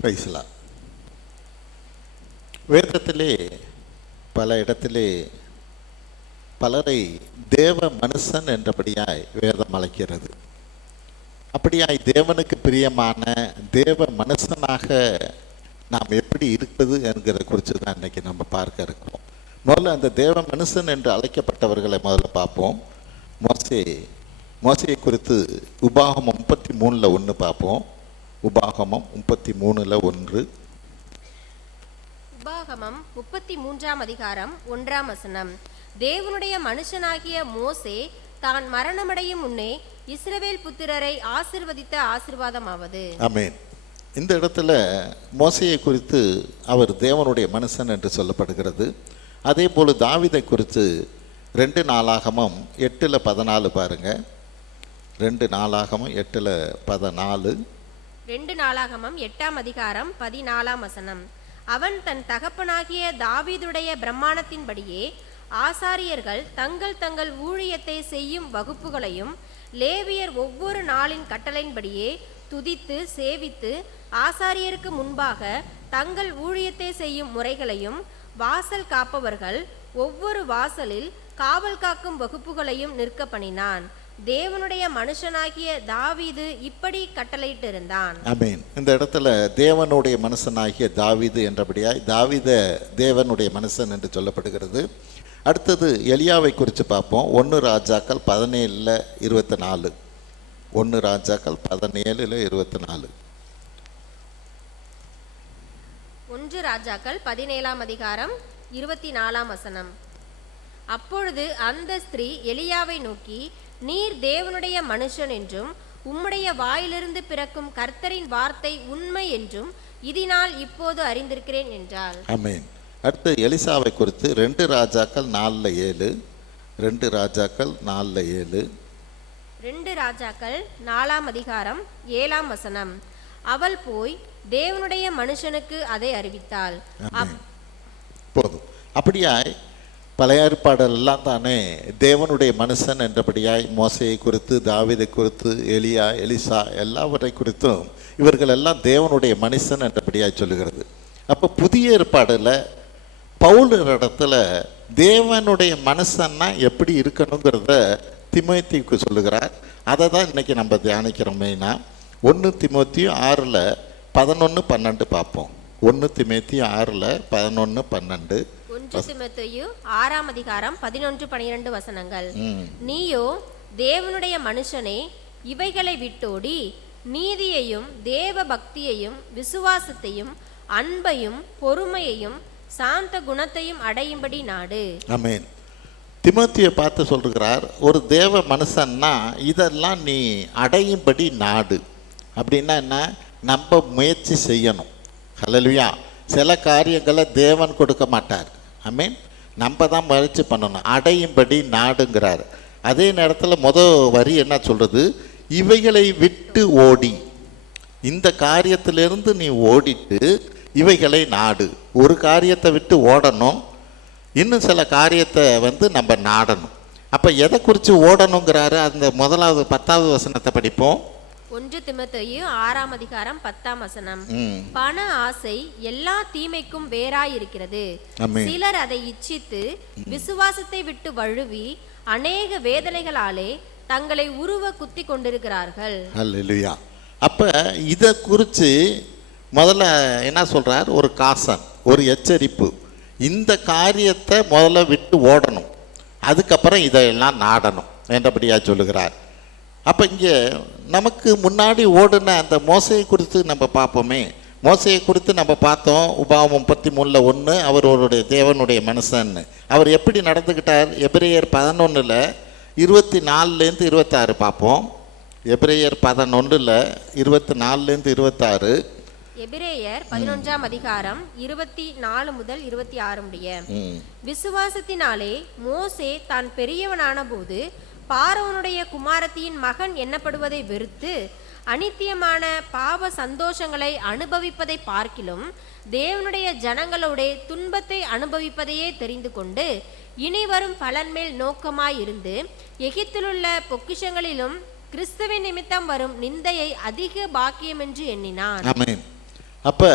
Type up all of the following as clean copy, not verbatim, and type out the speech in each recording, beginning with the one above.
பிரைஸ்லா. வேதத்திலே பல இடத்திலே பலரை தேவ மனுஷன் என்றபடியாய் வேதம் அழைக்கிறது. அப்படியாய் தேவனுக்கு பிரியமான தேவ மனுஷனாக நாம் எப்படி இருப்பது என்கிற குறித்து தான் இன்னைக்கு நம்ம பார்க்க இருக்கிறோம். முதல்ல அந்த தேவ மனுஷன் என்று அழைக்கப்பட்டவர்களை முதல்ல பார்ப்போம். மோசையை குறித்து உபாகமம் 33:1 பார்ப்போம். உபாகமம் 33:1. உபாகமம் 33ஆம் அதிகாரம் 1ஆம் வசனம். தேவனுடைய மனுஷனாகிய மோசே தான் மரணமடையும் முன்னே இஸ்ரவேல் புத்திரரை ஆசீர்வதித்த ஆசீர்வாதமாவது. ஆமென். இந்த இடத்துல மோசையை குறித்து அவர் தேவனுடைய மனுஷன் என்று சொல்லப்படுகிறது. அதே போல் தாவீதை குறித்து 2 நாளாகமம் 8:14 பாருங்க. 2 நாளாகமம் 8:14. 2 நாளாகமம் 8ஆம் அதிகாரம் 14ஆம் வசனம். அவன் தன் தகப்பனாகிய தாவீதுடைய பிரமாணத்தின்படியே ஆசாரியர்கள் தங்கள் தங்கள் ஊழியத்தை செய்யும் வகுப்புகளையும் லேவியர் ஒவ்வொரு நாளின் கட்டளையின்படியே துதித்து சேவித்து ஆசாரியருக்கு முன்பாக தங்கள் ஊழியத்தை செய்யும் முறைகளையும் வாசல் காப்பவர்கள் ஒவ்வொரு வாசலில் காவல் காக்கும் வகுப்புகளையும் நிற்க பண்ணினான். தேவனுடைய மனுஷனாகிய தாவீது இப்படி கட்டளையிட்டிருந்தான். ஆமென். இந்த இடத்துல தேவனுடைய மனுஷனாகிய தாவீது என்றபடியாய் தாவீத தேவனுடைய மனுஷன் என்று சொல்லப்படுகிறது. அடுத்தது எலியாவை குறித்து பார்ப்போம். 1 ராஜாக்கள் 17:24. 1 ராஜாக்கள் 17:24. 1 ராஜாக்கள் 17ஆம் அதிகாரம் 24ஆம் வசனம். அப்பொழுது அந்த ஸ்திரீ எலியாவை நோக்கி, நீர் தேவனுடைய மனுஷன் என்றும் உம்முடைய வாயிலிருந்து பிறக்கும் கர்த்தரின் வார்த்தை உண்மை என்றும் இதனால் இப்போது அறிந்திருக்கிறேன் என்றாள். ஆமென். அடுத்து எலிசாவை குறித்து 2 ராஜாக்கள் 4:7. 2 ராஜாக்கள் 4:7. 2 ராஜாக்கள் 4ஆம் அதிகாரம் 7ஆம் வசனம். அவள் போய் தேவனுடைய மனுஷனுக்கு அதை அறிவித்தாள். போதும். அப்படியாய் பழைய ஏற்பாடெல்லாம் தானே தேவனுடைய மனுஷன் என்றபடியாய் மோசையை குறித்து தாவீதை குறித்து எலியா எலிசா எல்லாவற்றை குறித்தும் இவர்கள் எல்லாம் தேவனுடைய மனுஷன் என்றபடியாய் சொல்லுகிறது. அப்போ புதிய ஏற்பாடில் பவுல் இடத்துல தேவனுடைய மனுஷன்னா எப்படி இருக்கணுங்கிறத தீமோத்தேயுவுக்கு சொல்லுகிறார். அதை தான் இன்னைக்கு நம்ம தியானிக்கிறோம். மெயினா 1 தீமோத்தேயு 6:11-12 பார்ப்போம். 1 தீமோத்தேயு 6:11-12. 1 தீமோத்தேயு 6ஆம் அதிகாரம் 11-12 வசனங்கள். நீயோ தேவனுடைய மனுஷனே, இவைகளை விட்டோடி நீதியையும் தேவ பக்தியையும் விசுவாசத்தையும் அன்பையும் பொறுமையையும் சாந்த குணத்தையும் அடையும்படி நாடு. ஆமென். தீமோத்தேயுவை பார்த்து சொல்கிறார், ஒரு தேவ மனுஷன்னா இதெல்லாம் நீ அடையும்படி நாடு. அப்படின்னா என்ன? நம்ம முயற்சி செய்யணும். ஹல்லேலூயா. சில காரியங்களை தேவன் கொடுக்க மாட்டார். ஆமென். நம்ம தான் முயற்சி பண்ணணும். அடையும்படி நாடுங்கிறார். அதே நேரத்தில் வரி என்ன சொல்கிறது? இவைகளை விட்டு ஓடி, இந்த காரியத்திலிருந்து நீ ஓடிட்டு இவைகளை நாடு. ஒரு காரியத்தை விட்டு ஓடணும், இன்னும் சில காரியத்தை நம்ம நாடணும். அப்போ எதை குறித்து ஓடணுங்கிறாரு? அந்த 10வது வசனத்தை படிப்போம். 1 தீமோத்தேயு 6ஆம் அதிகாரம் 10ஆம் வசனம். பண ஆசை எல்லா தீமைக்கும் வேறாயிருக்கிறது. சிலர் அதை இச்சித்து விசுவாசத்தை விட்டு வழுவி அநேக வேதனைகளாலே தங்களை உருவ குத்தி கொண்டிருக்கிறார்கள். ஹல்லேலூயா. அப்போ இதை குறித்து முதல்ல என்ன சொல்கிறார்? ஒரு காசன், ஒரு எச்சரிப்பு. இந்த காரியத்தை முதல்ல விட்டு ஓடணும், அதுக்கப்புறம் இதையெல்லாம் நாடணும் என்றபடியா சொல்லுகிறார். அப்போ இங்கே நமக்கு முன்னாடி ஓடுன அந்த மோசையை குறித்து நம்ம பார்ப்போமே. மோசையை குறித்து நம்ம பார்த்தோம். உபாகமம் 33:1 அவர் அவருடைய தேவனுடைய மனுஷன். அவர் எப்படி நடந்துக்கிட்டார்? எபிரேயர் 11:24-26 பார்ப்போம். எபிரேயர் 11:24-26. எபிரேயர் 11ஆம் அதிகாரம் 24 முதல் 26 முடிய. விசுவாசத்தினாலே மோசே தான் பெரியவனான போது பார்வோனுடைய குமாரத்தியின் மகன் எண்ணப்படுவதை வெறுத்து அநித்தியமான பாவ சந்தோஷங்களை அனுபவிப்பதை பார்க்கிலும் தேவனுடைய ஜனங்களோட துன்பத்தை அனுபவிப்பதையே தெரிந்து கொண்டு இனி வரும் பலன் மேல் நோக்கமாயிருந்து எகிப்திலுள்ள பொக்கிஷங்களிலும் கிறிஸ்துவின் நிமித்தம் வரும் நிந்தையை அதிக பாக்கியம் என்று எண்ணினான். ஆமென். அப்போ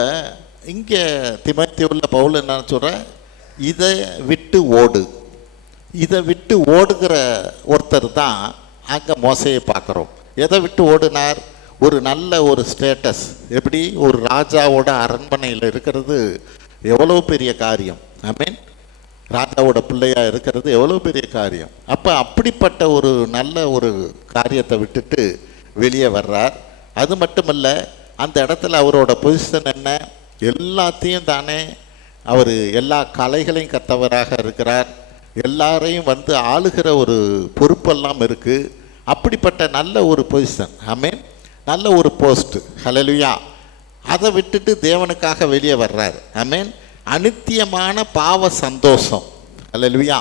இங்கே தீமோத்தேயுல பவுல் என்ன சொல்ற, இதை விட்டு ஓடு. இதை விட்டு ஓடுகிற ஒருத்தர் தான் அங்கே மோசையை பார்க்குறோம். எதை விட்டு ஓடுனார்? ஒரு நல்ல ஒரு ஸ்டேட்டஸ். எப்படி ஒரு ராஜாவோட அரண்மனையில் இருக்கிறது எவ்வளோ பெரிய காரியம். ஐ மீன் ராஜாவோட பிள்ளையா இருக்கிறது எவ்வளோ பெரிய காரியம். அப்போ அப்படிப்பட்ட ஒரு நல்ல ஒரு காரியத்தை விட்டுட்டு வெளியே வர்றார். அது மட்டுமல்ல, அந்த இடத்துல அவரோட பொசிஷன் என்ன? எல்லாத்தையும் தானே அவர் எல்லா கலைகளையும் கற்றவராக இருக்கிறார். எல்லாரையும் வந்து ஆளுகிற ஒரு பொறுப்பெல்லாம் இருக்குது. அப்படிப்பட்ட நல்ல ஒரு பொசிஷன், ஐ மீன் நல்ல ஒரு போஸ்ட்டு. ஹல்லேலூயா. அதை விட்டுட்டு தேவனுக்காக வெளியே வர்றார். ஐ மீன் அநித்தியமான பாவ சந்தோஷம். ஹல்லேலூயா.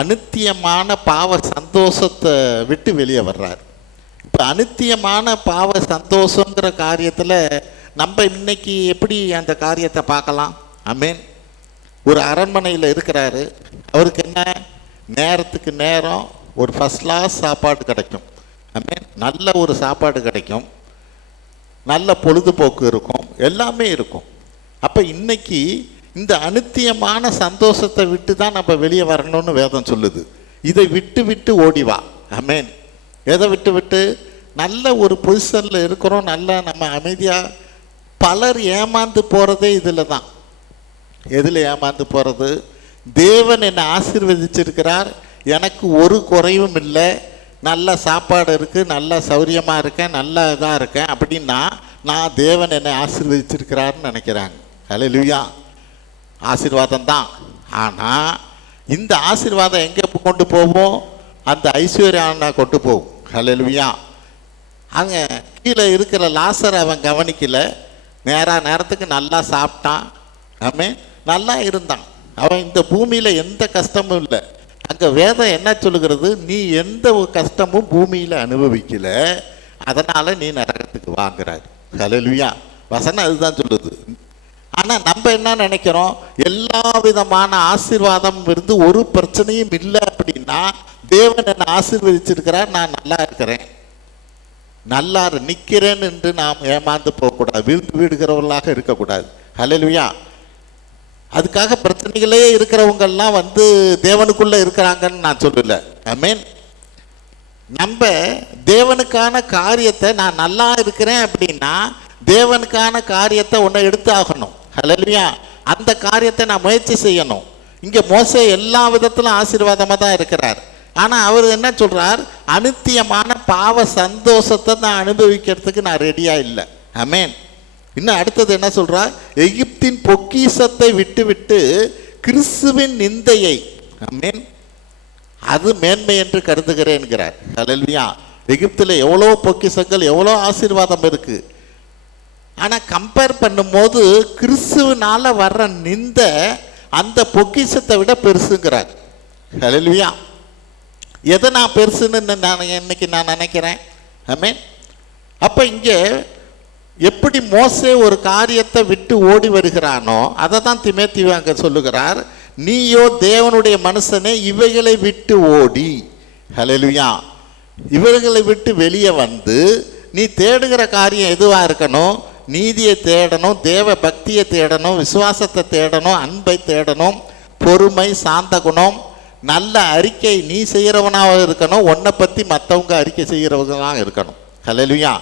அநித்தியமான பாவ சந்தோஷத்தை விட்டு வெளியே வர்றார். இப்போ அநித்தியமான பாவ சந்தோஷங்கிற காரியத்தில் நம்ம இன்னைக்கு எப்படி அந்த காரியத்தை பார்க்கலாம்? ஐ மீன் ஒரு அரண்மனையில் இருக்கிறாரு. அவருக்கு என்ன, நேரத்துக்கு நேரம் ஒரு ஃபஸ்ட் கிளாஸ் சாப்பாடு கிடைக்கும். ஐ மீன் நல்ல ஒரு சாப்பாடு கிடைக்கும், நல்ல பொழுதுபோக்கு இருக்கும், எல்லாமே இருக்கும். அப்போ இன்னைக்கு இந்த அநித்தியமான சந்தோஷத்தை விட்டு தான் நம்ம வெளியே வரணும்னு வேதம் சொல்லுது. இதை விட்டு விட்டு ஓடிவா. ஐ மீன் எதை விட்டு விட்டு? நல்ல ஒரு பொசிஷனில் இருக்கிறோம், நல்லா நம்ம அமைதியாக. பலர் ஏமாந்து போகிறதே இதில் தான். எதில் ஏமாந்து போகிறது? தேவன் என்னை ஆசீர்வதிச்சிருக்கிறார், எனக்கு ஒரு குறைவும் இல்லை, நல்ல சாப்பாடு இருக்குது, நல்ல சௌரியமாக இருக்கேன், நல்ல இதாக இருக்கேன் அப்படின்னா நான் தேவன் என்னை ஆசீர்வதிச்சிருக்கிறாருன்னு நினைக்கிறாங்க. ஹல்லேலூயா. ஆசீர்வாதம் தான். ஆனால் இந்த ஆசீர்வாதம் எங்கே கொண்டு போவோம்? அந்த ஐஸ்வர்யானா கொண்டு போகும். ஹல்லேலூயா. அங்கே கீழே இருக்கிற லாசர் அவன் கவனிக்கலை. நேரத்துக்கு நல்லா சாப்பிட்டான், அவன் நல்லா இருந்தான். அவன் இந்த பூமியில் எந்த கஷ்டமும் இல்லை. அங்கே வேதம் என்ன சொல்லுகிறது? நீ எந்த ஒரு கஷ்டமும் பூமியில் அனுபவிக்கல, அதனால் நீ நரகத்துக்கு வாங்குறாரு. ஹல்லேலூயா. வசனம் அதுதான் சொல்லுது. ஆனால் நம்ம என்ன நினைக்கிறோம்? எல்லா விதமான ஆசீர்வாதம் இருந்து ஒரு பிரச்சனையும் இல்லை அப்படின்னா தேவன் என்னை ஆசீர்வதிச்சிருக்கிறார், நான் நல்லா இருக்கிறேன், நல்லா நிற்கிறேன் என்று நாம் ஏமாந்து போகக்கூடாது, விழுந்து விடுகிறவர்களாக இருக்கக்கூடாது. ஹல்லேலூயா. அதுக்காக பிரச்சனைகளே இருக்கிறவங்கெல்லாம் வந்து தேவனுக்குள்ளே இருக்கிறாங்கன்னு நான் சொல்லல. ஐ மீன் நம்ம தேவனுக்கான காரியத்தை, நான் நல்லா இருக்கிறேன் அப்படின்னா தேவனுக்கான காரியத்தை ஒன்று எடுத்து ஆகணும். ஹல்லேலூயா. அந்த காரியத்தை நான் முயற்சி செய்யணும். இங்கே மோசே எல்லா விதத்திலும் ஆசீர்வாதமாக தான் இருக்கிறார். ஆனால் அவர் என்ன சொல்கிறார்? அநித்தியமான பாவ சந்தோஷத்தை நான் அனுபவிக்கிறதுக்கு நான் ரெடியாக இல்லை. ஐ மீன் இன்னும் அடுத்தது என்ன சொல்கிறார்? எகிப்தின் பொக்கிஷத்தை விட்டு விட்டு கிறிஸ்துவின் நிந்தையை, ஐ மீன் அது மேன்மை என்று கருதுகிறேன்கிறார். ஹல்லேலூயா. எகிப்தில் எவ்வளோ பொக்கிஷங்கள், எவ்வளோ ஆசீர்வாதம் இருக்குது. ஆனால் கம்பேர் பண்ணும்போது கிறிஸ்துவனால வர்ற நிந்த அந்த பொக்கிஷத்தை விட பெருசுங்கிறார். ஹல்லேலூயா. எதை நான் பெருசுன்னு இன்னைக்கு நான் நினைக்கிறேன். ஐ மீன் அப்போ இங்கே எப்படி மோசே ஒரு காரியத்தை விட்டு ஓடி வருகிறானோ அதை தான் தீமோத்தேயு அங்கே சொல்லுகிறார். நீயோ தேவனுடைய மனுஷனே இவைகளை விட்டு ஓடி. ஹல்லேலூயா. இவர்களை விட்டு வெளியே வந்து நீ தேடுகிற காரியம் எதுவாக இருக்கணும்? நீதியை தேடணும், தேவ பக்தியை தேடணும், விசுவாசத்தை தேடணும், அன்பை தேடணும், பொறுமை, சாந்த குணம், நல்ல அறிக்கை நீ செய்கிறவனாக இருக்கணும், உன்னை பற்றி மற்றவங்க அறிக்கை செய்கிறவங்களாக இருக்கணும். ஹல்லேலூயா.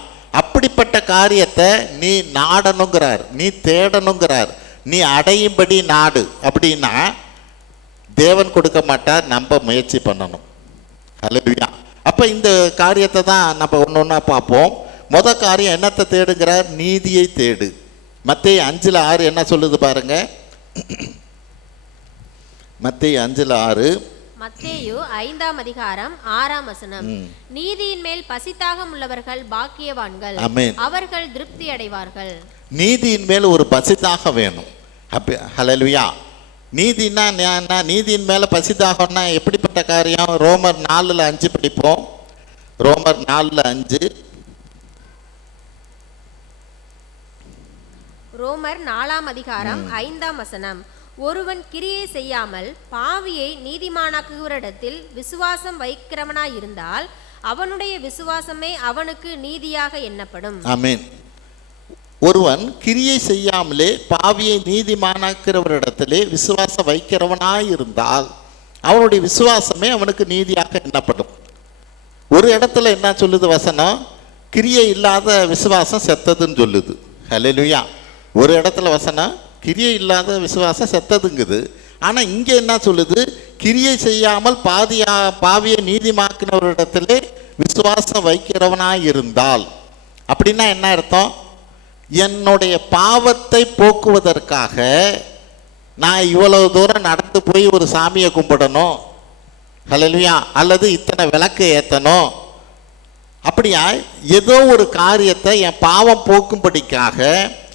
அப்படிப்பட்ட காரியத்தை நீ நாடணுங்கிறார், நீ தேடணுங்கிறார், நீ அடையும்படி நாடு. அப்படின்னா தேவன் கொடுக்க மாட்டார், நம்ம முயற்சி பண்ணணும். ஹல்லேலூயா. அப்போ இந்த காரியத்தை தான் நம்ம ஒன்று ஒன்றா பார்ப்போம். முதல் காரியம் என்னத்தை தேடுங்கிறார்? நீதியை தேடு. மத்தேயு 5:6 என்ன சொல்லுது பாருங்க. மத்தேயு 5:6. மத்தேயு 5ஆம் அதிகாரம் 6ஆம் வசனம். நீதியின் மேல் பசிதாகம் உள்ளவர்கள் பாக்கியவான்கள், அவர்கள் திருப்தி அடைவார்கள். நீதியின் மேல் ஒரு பசிதாக வேணும். ஹல்லேலூயா. நீதினா நீதியின் மேல பசிதாகம்னா எப்படிப்பட்ட காரியம்? ரோமர் 4:5 படிப்போம். ரோமர் 4:5. ரோமர் 4ஆம் அதிகாரம் 5ஆம் வசனம். ஒருவன் கிரியை செய்யாமல் பாவியை நீதிமானாக்குவரிடத்தில் விசுவாசம் வைக்கிறவனாயிருந்தால் அவனுடைய விசுவாசமே அவனுக்கு நீதியாக எண்ணப்படும். ஆமென். ஒருவன் கிரியை செய்யாமலே பாவியை நீதிமானாக்கிறவரிடத்திலே விசுவாசம் வைக்கிறவனாயிருந்தால் அவனுடைய விசுவாசமே அவனுக்கு நீதியாக எண்ணப்படும். ஒரு இடத்துல என்ன சொல்லுது வசனம்? கிரியை இல்லாத விசுவாசம் செத்ததுன்னு சொல்லுது. ஹல்லேலூயா. ஒரு இடத்துல வசனம் கிரியை இல்லாத விசுவாசம் செத்ததுங்குது. ஆனால் இங்கே என்ன சொல்லுது? கிரியை செய்யாமல் பாவியை நீதிமாக்கினவரிடத்திலே விசுவாசம் வைக்கிறவனாயிருந்தால். அப்படின்னா என்ன அர்த்தம்? என்னுடைய பாவத்தை போக்குவதற்காக நான் இவ்வளவு தூரம் நடந்து போய் ஒரு சாமியை கும்பிடணும், ஹல்லேலூயா, அல்லது இத்தனை விளக்கு ஏற்றணும், அப்படியா ஏதோ ஒரு காரியத்தை என் பாவம் போக்கும்படிக்காக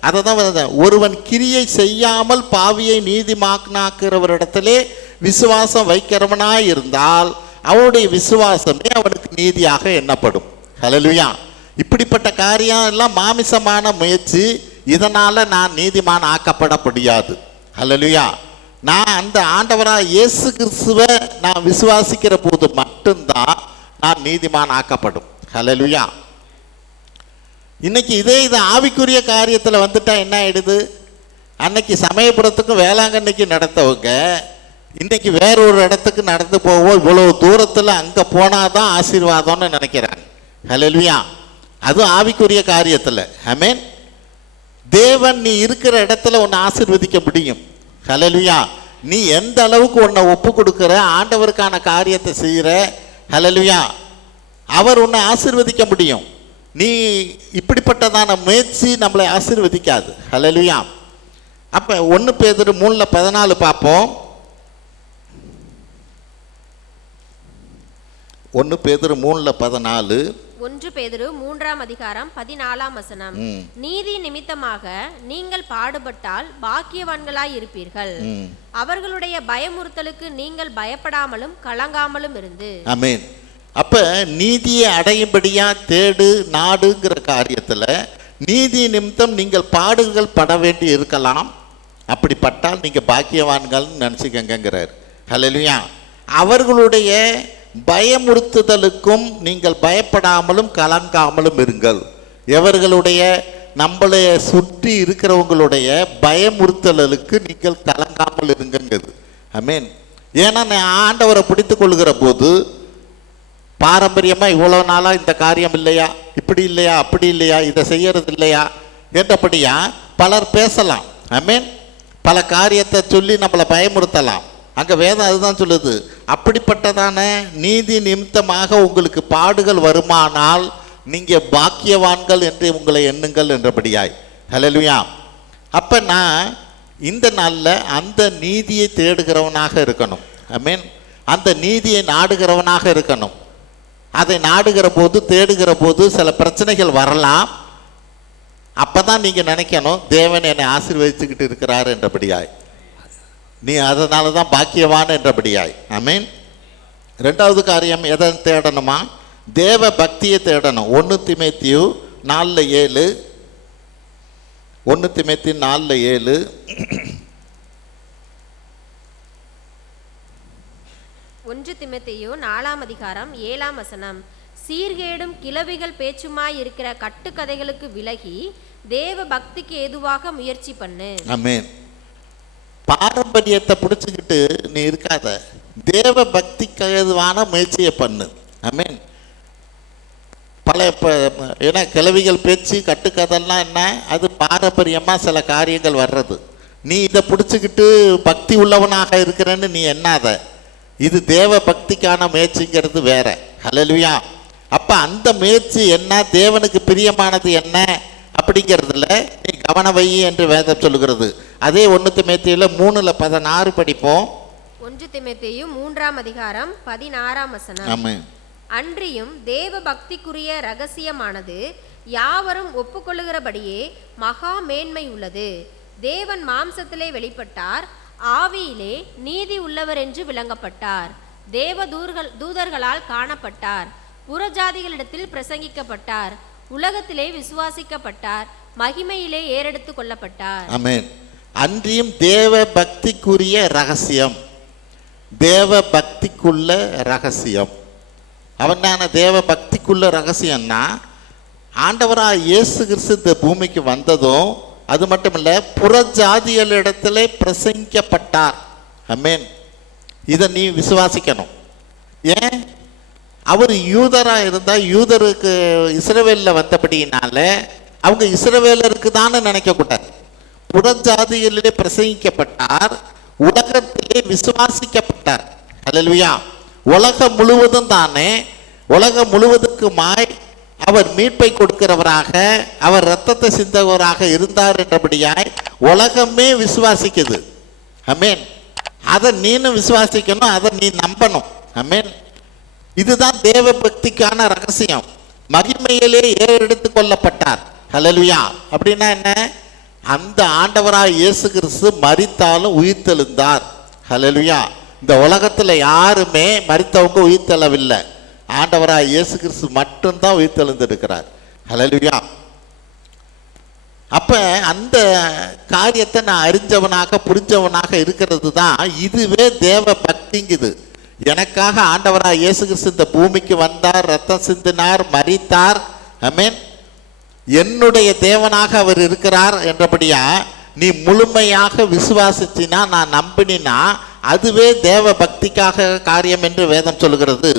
அதை தான் ஒருவன் கிரியை செய்யாமல் பாவியை நீதிமாக்கினாக்கிறவரிடத்திலே விசுவாசம் வைக்கிறவனாய் இருந்தால் அவனுடைய விசுவாசமே அவனுக்கு நீதியாக எண்ணப்படும். ஹல்லேலூயா. இப்படிப்பட்ட காரியம் எல்லாம் மாமிசமான முயற்சி. இதனால் நான் நீதிமான் ஆக்கப்பட முடியாது. ஹல்லேலூயா. நான் அந்த ஆண்டவராக இயேசு கிறிஸ்துவை நான் விசுவாசிக்கிற போது மட்டும்தான் நான் நீதிமான் ஆக்கப்படும். ஹல்லேலூயா. இன்னைக்கு இது ஆவிக்குரிய காரியத்தில் வந்துட்டா என்ன ஆயிடுது? அன்னைக்கு சமயபுரத்துக்கும் வேளாங்கண்ணிக்கு நடத்தவங்க இன்னைக்கு வேறொரு இடத்துக்கு நடந்து போவோம், இவ்வளோ தூரத்தில் அங்கே போனாதான் ஆசீர்வாதம்னு நினைக்கிறாங்க. ஹல்லேலூயா. அதுவும் ஆவிக்குரிய காரியத்தில். ஆமென். தேவன் நீ இருக்கிற இடத்துல உன்னை ஆசீர்வதிக்க முடியும். ஹல்லேலூயா. நீ எந்த அளவுக்கு உன்னை ஒப்பு கொடுக்குற, ஆண்டவருக்கான காரியத்தை செய்கிற, ஹல்லேலூயா, அவர் உன்னை ஆசீர்வதிக்க முடியும். நீ இப்படிப்பட்டதான முயற்சி நம்மளை ஆசீர்வதிக்காது. ஹல்லேலூயா. அப்போ 1 பேதுரு 3:14 பார்ப்போம். 1 பேதுரு 3:14. 1 பேதுரு 3:14 நீதி நிமித்தமாக நீங்கள் பாடுபட்டால் பாக்கியவான்களாய் இருப்பீர்கள். அவர்களுடைய பயமுறுத்தலுக்கு நீங்கள் பயப்படாமலும் கலங்காமலும் இருந்து. ஆமென். அப்ப நீதியை அடையும்படியா தேடு நாடுங்கிற காரியத்துல நீதி நிமித்தம் நீங்கள் பாடுகள் பட வேண்டி இருக்கலாம். அப்படிப்பட்டால் நீங்க பாக்கியவான்கள் நினைச்சுக்கங்கிறார். ஹல்லேலூயா. அவர்களுடைய பயமுறுத்துதலுக்கும் நீங்கள் பயப்படாமலும் கலங்காமலும் இருங்கள். எவர்களுடைய நம்மளை சுற்றி இருக்கிறவங்களுடைய பயமுறுத்தலுக்கு நீங்கள் கலங்காமல் இருங்கிறது. ஆமென். ஏன்னா நான் ஆண்டவரை பிடித்து கொள்கிற போது பாரம்பரியமாக இவ்வளோ நாளாக இந்த காரியம் இல்லையா, இப்படி இல்லையா, அப்படி இல்லையா, இதை செய்யறது இல்லையா என்றபடியா பலர் பேசலாம். ஆமென். பல காரியத்தை சொல்லி நம்மளை பயமுறுத்தலாம். அங்கே வேதம் அதுதான் சொல்லுது. அப்படிப்பட்டதான நீதி நிமித்தமாக உங்களுக்கு பாடுகள் வருமானால் நீங்கள் பாக்கியவான்கள் என்று உங்களை எண்ணுங்கள் என்றபடியாய். ஹல்லேலூயா. அப்போ நான் இந்த நாளில் அந்த நீதியை தேடுகிறவனாக இருக்கணும். ஆமென். அந்த நீதியை நாடுகிறவனாக இருக்கணும். அதை நாடுகிற போது தேடுகிற போது சில பிரச்சனைகள் வரலாம். அப்போ தான் நீங்கள் நினைக்கணும் தேவன் என்னை ஆசீர்வதிச்சுக்கிட்டு இருக்கிறார் என்றபடியாய். நீ அதனால தான் பாக்கியவான் என்றபடியாய். ஆமென். 2வது காரியம் எதை தேடணுமா? தேவ பக்தியை தேடணும். 1 தீமோத்தேயு 4:7. 1 தீமோத்தேயு 4:7. 1 தீமோத்தேயு 4:7 சீர்கேடும் கிளவிகள் பேச்சுமாய் இருக்கிற கட்டுக்கதைகளுக்கு விலகி தேவ பக்திக்கு ஏதுவாக முயற்சி பண்ணு. ஆமென். பாரம்பரியத்தை பிடிச்சிக்கிட்டு நீ இருக்காத, தேவ பக்திக்கு ஏதுவான முயற்சியை பண்ணு. ஆமென். பல ஏன்னா கிளவிகள் பேச்சு கட்டுக்கதெல்லாம் என்ன, அது பாரம்பரியமாக சில காரியங்கள் வர்றது. நீ இதை பிடிச்சிக்கிட்டு பக்தி உள்ளவனாக இருக்கிறேன்னு நீ எண்ணாத. இது தேவ பக்திக்கான முயற்சிங்கிறது வேற. ஹல்லேலூயா. அப்போ அந்த முயற்சி என்ன, தேவனுக்கு பிரியமானது என்ன அப்படிங்கிறதுல நீ கவனம் வை என்று வேதம் சொல்லுகிறது. அதே 1 தீமோத்தேயுல 3:16 படிப்போம். 1 தீமோத்தேயு 3:16. ஆமென். அன்றியும் தேவ பக்திக்குரிய இரகசியமானது யாவரும் ஒப்புக்கொள்ளுகிறபடியே மகா மேன்மை உள்ளது. தேவன் மாம்சத்திலே வெளிப்பட்டார், ஆவியிலே நீதி உள்ளவர் என்று விளங்கப்பட்டார், தேவ தூதர்களால் காணப்பட்டார், புறஜாதிகளிடத்தில் பிரசங்கிக்கப்பட்டார், உலகத்திலே விசுவாசிக்கப்பட்டார், மகிமையிலே ஏறெடுத்து கொள்ளப்பட்டார். ஆமென். அன்றியும் தேவ பக்திக்குரிய ரகசியம், தேவ பக்திக்குள்ள ரகசியம். அவனான தேவ பக்திக்குள்ள ரகசியம்னா ஆண்டவராக இயேசு கிறிஸ்து இந்த பூமிக்கு வந்ததும் அது மட்டும் இல்லை, புறஜாதிகளிடத்திலே பிரசங்கிக்கப்பட்டார். ஆமென். இதை நீ விசுவாசிக்கணும். ஏன்? அவர் யூதராக இருந்தால் யூதருக்கு இஸ்ரவேலில் வந்தபடியினால அவங்க இஸ்ரவேலருக்கு தானே நினைக்கக்கூடாது. புறஜாதிகளிலே பிரசங்கிக்கப்பட்டார், உலகத்திலே விசுவாசிக்கப்பட்டார். அல்லேலூயா. உலகம் முழுவதும் தானே, உலகம் முழுவதுக்குமாய் அவர் மீட்பை கொடுக்கிறவராக, அவர் இரத்தத்தை சிந்தவராக இருந்தார் என்றபடியாய் உலகமே விசுவாசிக்குது. ஆமென். அதை நீனும் விசுவாசிக்கணும், அதை நீ நம்பணும். ஆமென். இதுதான் தேவ பக்திக்கான ரகசியம். மகிமையிலே ஏறெடுத்துக் கொள்ளப்பட்டார். ஹல்லேலூயா. அப்படின்னா என்ன? அந்த ஆண்டவராய் இயேசு கிறிஸ்து மரித்தாலும் உயிர்த்தெழுந்தார். ஹல்லேலூயா. இந்த உலகத்தில் யாருமே மரித்தவங்க உயிர்த்தெழவில்லை. ஆண்டவராய் இயேசு கிறிஸ்து மட்டும்தான் உயிர்த்தெழுந்திருக்கிறார். ஹல்லேலூயா. அப்ப அந்த காரியத்தை நான் அறிஞ்சவனாக புரிஞ்சவனாக இருக்கிறது தான் இதுவே தேவ பக்திங்குது. எனக்காக ஆண்டவராய் இயேசு கிறிஸ்து இந்த பூமிக்கு வந்தார், ரத்தம் சிந்தினார், மரித்தார். ஆமென். என்னுடைய தேவனாக அவர் இருக்கிறார் என்றபடியா நீ முழுமையாக விசுவாசிச்சினா, நான் நம்பினா, அதுவே தேவ பக்திக்காக காரியம் என்று வேதம் சொல்கிறது.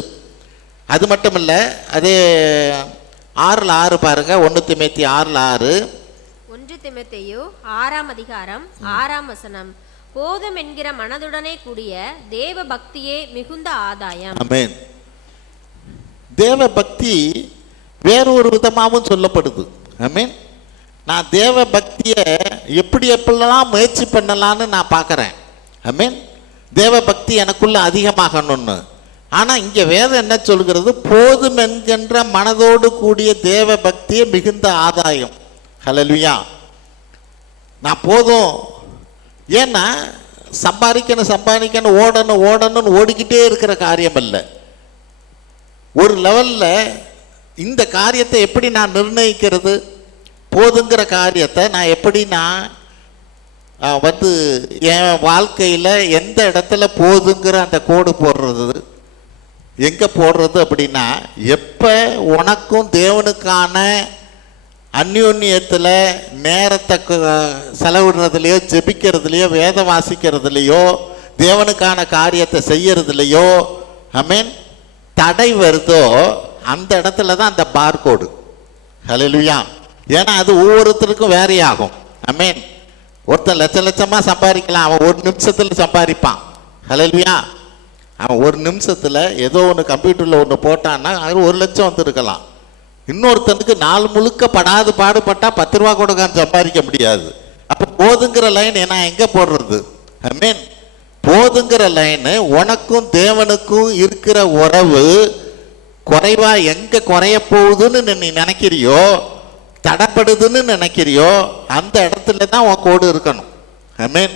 அது மட்டும் இல்லை, அதே 6:6 பாருங்க. 1 தீமோத்தேயு 6:6. 1 தீமோத்தேயு 6ஆம் அதிகாரம் 6ஆம் வசனம். போதும் என்கிற மனதுடனே கூடிய தேவ பக்தியே மிகுந்த ஆதாயம். ஆமென். தேவ பக்தி வேறொரு விதமாகவும் சொல்லப்படுது. ஆமென். நான் தேவ பக்தியை எப்படியெல்லாம் முயற்சி பண்ணலான்னு நான் பார்க்குறேன். ஆமென். தேவ பக்தி எனக்குள்ள அதிகமாகணும்னு. ஆனால் இங்கே வேதம் என்ன சொல்கிறது? போதும் என்கின்ற மனதோடு கூடிய தேவ பக்தியே மிகுந்த ஆதாயம். ஹல்லேலூயா. நான் போதும், ஏன்னா சம்பாதிக்கணும் ஓடணும்னு ஓடிக்கிட்டே இருக்கிற காரியம் அல்ல. ஒரு லெவலில் இந்த காரியத்தை எப்படி நான் நிர்ணயிக்கிறது? போதுங்கிற காரியத்தை நான் எப்படி என் வாழ்க்கையில் எந்த இடத்துல போதுங்கிற அந்த கோடு போடுறது, எங்கே போடுறது அப்படின்னா, எப்போ உனக்கும் தேவனுக்கான அந்யோன்யத்தில் நேரத்தை செலவிடுறதுலையோ, ஜெபிக்கிறதுலையோ, வேதம் வாசிக்கிறதுலையோ, தேவனுக்கான காரியத்தை செய்யறதுலையோ ஆமென் தடை வருதோ, அந்த இடத்துல தான் அந்த பார்கோடு. ஹல்லேலூயா. ஏன்னா அது ஒவ்வொருத்தருக்கும் வேறையாகும். ஆமென். ஒருத்தன் லட்சமாக சம்பாதிக்கலாம், அவன் ஒரு நிமிஷத்தில் சம்பாதிப்பான். ஹல்லேலூயா. அவன் ஒரு நிமிஷத்தில் ஏதோ ஒன்று கம்ப்யூட்டரில் ஒன்று போட்டான்னா அது 1 லட்சம் வந்துருக்கலாம். இன்னொருத்தனுக்கு நாள் முழுக்க பாடுபட்டால் 10 ரூபா கூட சம்பாதிக்க முடியாது. அப்போ போதுங்கிற லைன் நான் எங்கே போடுறது? ஆமென். போதுங்கிற லைனு உனக்கும் தேவனுக்கும் இருக்கிற உறவு குறைவா எங்கே குறைய போகுதுன்னு நீ நினைக்கிறியோ, தடப்படுதுன்னு நினைக்கிறியோ, அந்த இடத்துல தான் உன் கோடு இருக்கணும். ஆமென்.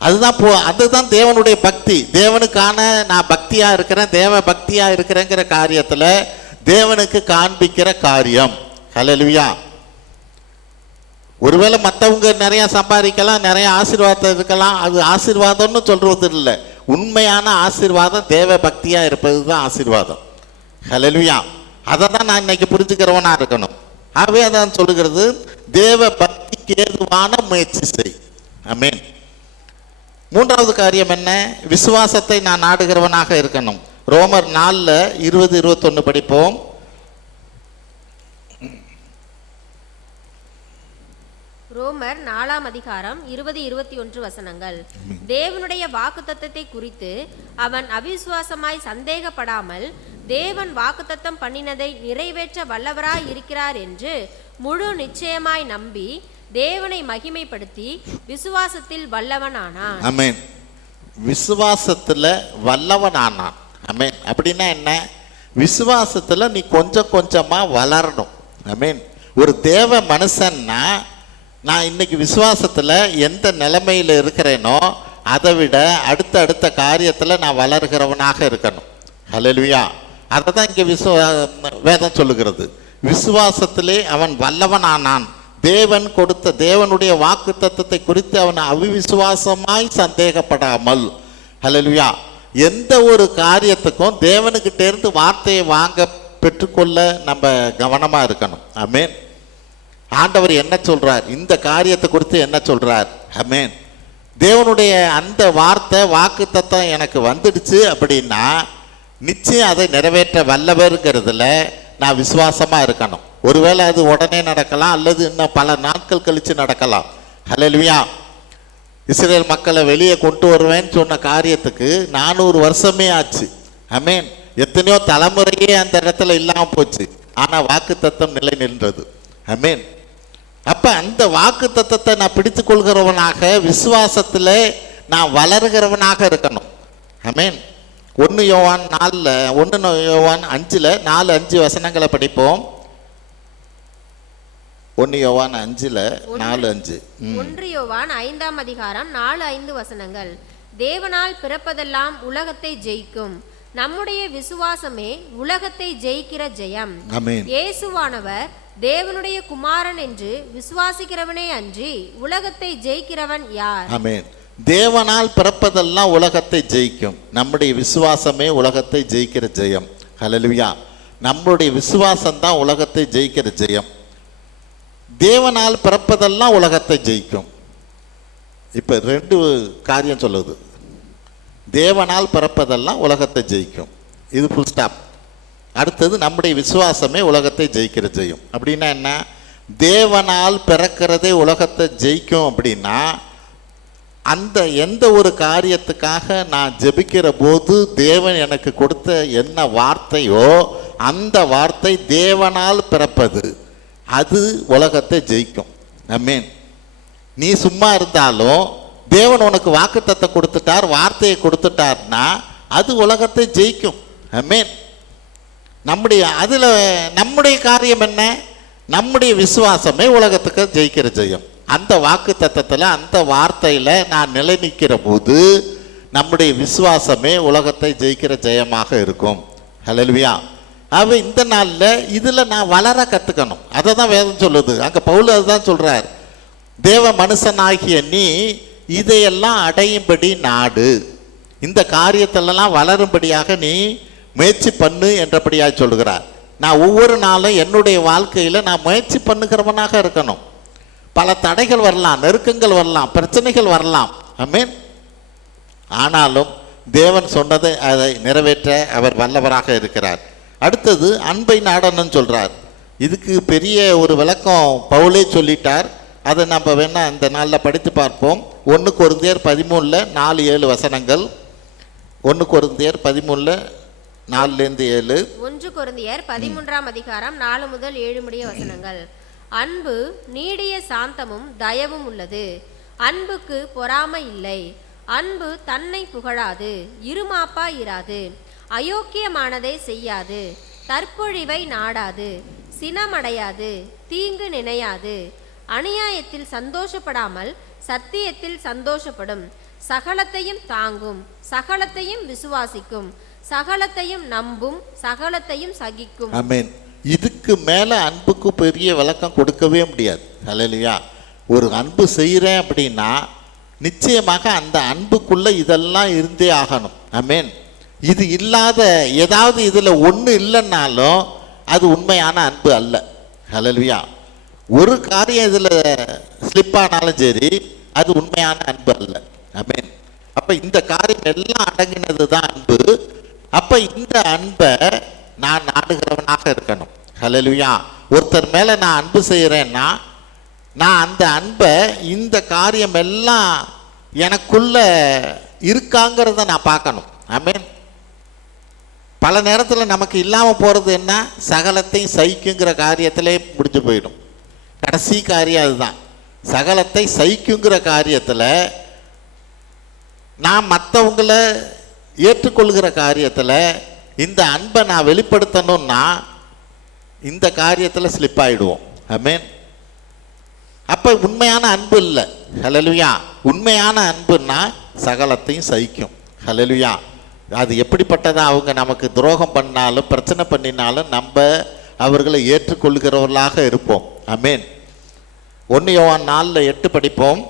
அதுதான் தேவனுடைய பக்தி. தேவனுக்கான நான் பக்தியாக இருக்கிறேன், தேவ பக்தியாக இருக்கிறேங்கிற காரியத்தில் தேவனுக்கு காண்பிக்கிற காரியம். ஹல்லேலூயா. ஒருவேளை மற்றவங்க நிறையா சம்பாதிக்கலாம், நிறைய ஆசீர்வாதம் இருக்கலாம், அது ஆசீர்வாதம்னு சொல்றது இல்லை. உண்மையான ஆசீர்வாதம் தேவ பக்தியாக இருப்பது தான் ஆசீர்வாதம். ஹல்லேலூயா. அதை தான் நான் இன்னைக்கு புரிஞ்சுக்கிறவனா இருக்கணும். ஆகவே அதான் சொல்லுகிறது, தேவ பக்திக்கு ஏதுவான முயற்சி செய். ஆமென். 3வது காரியம் என்ன? விசுவாசத்தை நான் நாடுகிறவனாக இருக்கணும். ரோமர் 4:20-21 படிப்போம். ரோமர் 4ஆம் அதிகாரம் 20-21 வசனங்கள். தேவனுடைய வாக்குத்தத்தத்தை குறித்து அவன் அவிசுவாசமாய் சந்தேகப்படாமல் தேவன் வாக்குத்தத்தம் பண்ணினதை நிறைவேற்ற வல்லவராய் இருக்கிறார் என்று முழு நிச்சயமாய் நம்பி தேவனை மகிமைப்படுத்தி விசுவாசத்தில் வல்லவனானான். ஆமென். விசுவாசத்தில் வல்லவனானான். ஆமென். அப்படின்னா என்ன? விசுவாசத்தில் நீ கொஞ்சம் கொஞ்சமாக வளரணும். ஆமென். ஒரு தேவ மனுஷன்னா நான் இன்னைக்கு விசுவாசத்தில் எந்த நிலைமையில் இருக்கிறேனோ அதை விட அடுத்த காரியத்தில் நான் வளர்கிறவனாக இருக்கணும். ஹல்லேலூயா. அதை தான் இங்கே வேதம் சொல்லுகிறது. விசுவாசத்திலே அவன் வல்லவனானான். தேவன் கொடுத்த தேவனுடைய வாக்கு தத்தத்தை குறித்து அவன் அவிசுவாசமாய் சந்தேகப்படாமல். ஹல்லேலூயா. எந்த ஒரு காரியத்துக்கும் தேவனுக்கிட்ட இருந்து வார்த்தையை வாங்க பெற்றுக்கொள்ள நம்ம கவனமாக இருக்கணும். ஆமென். ஆண்டவர் என்ன சொல்றார், இந்த காரியத்தை குறித்து என்ன சொல்றார்? ஆமென். தேவனுடைய அந்த வார்த்தை வாக்குத்தத்தம் எனக்கு வந்துடுச்சு அப்படின்னா நிச்சயம் அதை நிறைவேற்ற வல்லவருங்கிறதுல நான் விசுவாசமாக இருக்கணும். ஒருவேளை அது உடனே நடக்கலாம், அல்லது இன்னும் பல நாட்கள் கழித்து நடக்கலாம். ஹல்லேலூயா. இஸ்ரேல் மக்களை வெளியே கொண்டு வருவேன்னு சொன்ன காரியத்துக்கு 400 வருஷமே ஆச்சு. ஆமென். எத்தனையோ தலைமுறையே அந்த இடத்துல இல்லாமல் போச்சு. ஆனால் வாக்கு தத்தம் நிலை நின்றது. ஆமென். அப்போ அந்த வாக்கு தத்தத்தை நான் பிடித்து கொள்கிறவனாக, விசுவாசத்தில் நான் வளர்கிறவனாக இருக்கணும். ஆமென். 1 யோவான் 5 4-5 வசனங்களை படிப்போம். 1 யோவான் 5:4-5. 1 யோவான் 5ஆம் அதிகாரம் 4-5 வசனங்கள். தேவனால் பிறப்பதெல்லாம் உலகத்தை ஜெயிக்கும். நம்முடைய விசுவாசமே உலகத்தை ஜெயிக்கிற ஜெயம். இயேசுவானவர் தேவனுடைய குமாரன் என்று விசுவாசிக்கிறவனே அன்றி உலகத்தை ஜெயிக்கிறவன் யார்? ஆமென். தேவனால் பிறப்பதெல்லாம் உலகத்தை ஜெயிக்கும். நம்முடைய விசுவாசமே உலகத்தை ஜெயிக்கிற ஜெயம். ஹல்லேலூயா. நம்முடைய விசுவாசம் தான் உலகத்தை ஜெயிக்கிற ஜெயம். தேவனால் பிறப்பதெல்லாம் உலகத்தை ஜெயிக்கும். இப்போ 2 காரியம் சொல்லுது. தேவனால் பிறப்பதெல்லாம் உலகத்தை ஜெயிக்கும், இது ஃபுல் ஸ்டாப். அடுத்தது நம்முடைய விசுவாசமே உலகத்தை ஜெயிக்கிற ஜெயம். அப்படின்னா என்ன? தேவனால் பிறக்கிறதே உலகத்தை ஜெயிக்கும் அப்படின்னா அந்த எந்த ஒரு காரியத்துக்காக நான் ஜெபிக்கிற போது தேவன் எனக்கு கொடுத்த என்ன வார்த்தையோ அந்த வார்த்தை தேவனால் பிறப்பது, அது உலகத்தை ஜெயிக்கும். ஆமென். நீ சும்மா இருந்தாலும் தேவன் உனக்கு வாக்குத்தத்தை கொடுத்துட்டார், வார்த்தையை கொடுத்துட்டார்னா அது உலகத்தை ஜெயிக்கும். ஆமென். நம்முடைய காரியம் என்ன? நம்முடைய விசுவாசமே உலகத்துக்கு ஜெயிக்கிற ஜெயம். அந்த வாக்கு தத்தத்தில் அந்த வார்த்தையில் நான் நிலை நிற்கிற போது நம்முடைய விசுவாசமே உலகத்தை ஜெயிக்கிற ஜெயமாக இருக்கும். ஹல்லேலூயா. அவ இந்த நாளில் இதில் நான் வளர கற்றுக்கணும். அதை தான் வேதம் சொல்லுது. அங்கே பவுல் அதுதான் சொல்கிறார். தேவ மனுஷனாகிய நீ இதையெல்லாம் அடையும்படி நாடு, இந்த காரியத்திலெல்லாம் வளரும்படியாக நீ முயற்சி பண்ணு என்றபடியாக சொல்கிறார். நான் ஒவ்வொரு நாளும் என்னுடைய வாழ்க்கையில் நான் முயற்சி பண்ணுகிறவனாக இருக்கணும். பல தடைகள் வரலாம், நெருக்கங்கள் வரலாம், பிரச்சனைகள் வரலாம். ஆமென். ஆனாலும் தேவன் சொன்னதை அதை நிறைவேற்ற அவர் வல்லவராக இருக்கிறார். அடுத்தது அன்பை நாடணும்னு சொல்கிறார். இதுக்கு பெரிய ஒரு விளக்கம் பவுலே சொல்லிட்டார். அதை நம்ம வேணா இந்த நாளில் படித்து பார்ப்போம். 1 கொரிந்தியர் 13:4-7 வசனங்கள். 1 கொரிந்தியர் 13:4-7. 1 கொரிந்தியர் 13ஆம் அதிகாரம் 4 முதல் 7 முடிய வசனங்கள். அன்பு நீடிய சாந்தமும் தயவும் உள்ளது. அன்புக்கு பொறாமை இல்லை. அன்பு தன்னை புகழாது, இருமாப்பாய் இராது, அயோக்கியமானதை செய்யாது, தற்பொழிவை நாடாது, சினமடையாது, தீங்கு நினையாது, அநியாயத்தில் சந்தோஷப்படாமல் சத்தியத்தில் சந்தோஷப்படும், சகலத்தையும் தாங்கும், சகலத்தையும் விசுவாசிக்கும், சகலத்தையும் நம்பும், சகலத்தையும் சகிக்கும். ஆமென். இதுக்கு மேல அன்புக்கு பெரிய விளக்கம் கொடுக்கவே முடியாது. ஹல்லேலூயா. ஒரு அன்பு செய்கிறேன் அப்படின்னா நிச்சயமாக அந்த அன்புக்குள்ள இதெல்லாம் இருந்தே ஆகணும். ஆமென். இது இல்லாத ஏதாவது இதில் ஒன்று இல்லைன்னாலும் அது உண்மையான அன்பு அல்ல. ஹல்லேலூயா. ஒரு காரியம் இதில் ஸ்லிப் ஆனாலும் சரி, அது உண்மையான அன்பு அல்ல. ஆமென். அப்போ இந்த காரியம் எல்லாம் அடங்கினது தான் அன்பு. அப்போ இந்த அன்பை நான் நாடுகிறவனாக இருக்கணும். ஹல்லேலூயா. ஒருத்தர் மேலே நான் அன்பு செய்கிறேன்னா நான் அந்த அன்பை இந்த காரியம் எல்லாம் எனக்குள்ள இருக்காங்கிறத நான் பார்க்கணும். ஆமென். பல நேரத்தில் நமக்கு இல்லாமல் போகிறது என்ன? சகலத்தையும் சகிக்குங்கிற காரியத்திலே முடிஞ்சு போயிடும். கடைசி காரியம் அதுதான். சகலத்தை சகிக்குங்கிற காரியத்தில் நான் மற்றவங்களை ஏற்றுக்கொள்கிற காரியத்தில் இந்த அன்பை நான் வெளிப்படுத்தணும்னா இந்த காரியத்தில் ஸ்லிப் ஆகிடுவோம். ஆமென். அப்போ உண்மையான அன்பு இல்லை. ஹல்லேலூயா. உண்மையான அன்புன்னா சகலத்தையும் சகிக்கும். ஹல்லேலூயா. அது எப்படிப்பட்டதா? அவங்க நமக்கு துரோகம் பண்ணாலும் பிரச்சனை பண்ணினாலும் நம்ம அவர்களை ஏற்றுக்கொள்கிறவர்களாக இருப்போம். ஆமென். 1 யோவான் 4:8 படிப்போம்.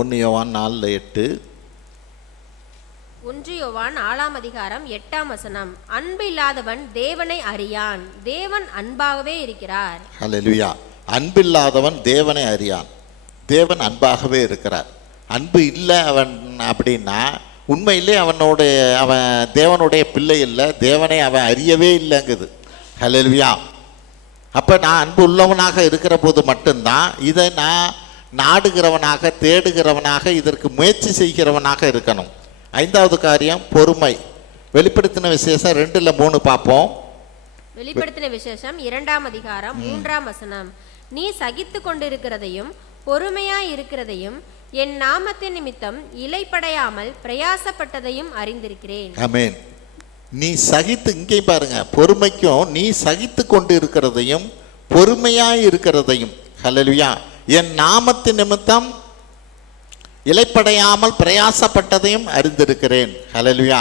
1 யோவான் 4:8. 1 யோவான் 4ஆம் அதிகாரம் 8ஆம் வசனம். அன்பு இல்லாதவன் தேவனை அறியான், தேவன் அன்பாகவே இருக்கிறார். ஹல்லேலூயா. அன்பில்லாதவன் தேவனை அறியான், தேவன் அன்பாகவே இருக்கிறார். அன்பு இல்லை அவன் அப்படின்னா உண்மையிலே அவன் தேவனுடைய பிள்ளை இல்லை, தேவனை அவன் அறியவே இல்லைங்குது. ஹல்லேலூயா. அப்போ நான் அன்பு உள்ளவனாக இருக்கிற போது மட்டும்தான் இதை நான் நாடுகிறவனாக, தேடுகிறவனாக, இதற்கு முயற்சி செய்கிறவனாக இருக்கணும். 5வது காரியம் பொறுமை. வெளிப்படுத்தின விசேஷம் 2:3 பார்ப்போம். வெளிப்படுத்தின விசேஷம் 2ஆம் அதிகாரம் 3ஆம் வசனம். நீ சகித்து கொண்டிருக்கிறதையும் பொறுமையாய் இருக்கிறதையும் என் நாமத்தின் நிமித்தம் இலைப்படையாமல் பிரயாசப்பட்டதையும் அறிந்திருக்கிறேன். ஆமென். நீ சகித்து, இங்கே பாருங்க, பொறுமைக்கும் நீ சகித்து கொண்டு இருக்கிறதையும் பொறுமையாய் இருக்கிறதையும், ஹல்லேலூயா, என் நாமத்தின் நிமித்தம் இலைப்படையாமல் பிரயாசப்பட்டதையும் அறிந்திருக்கிறேன். ஹல்லேலூயா.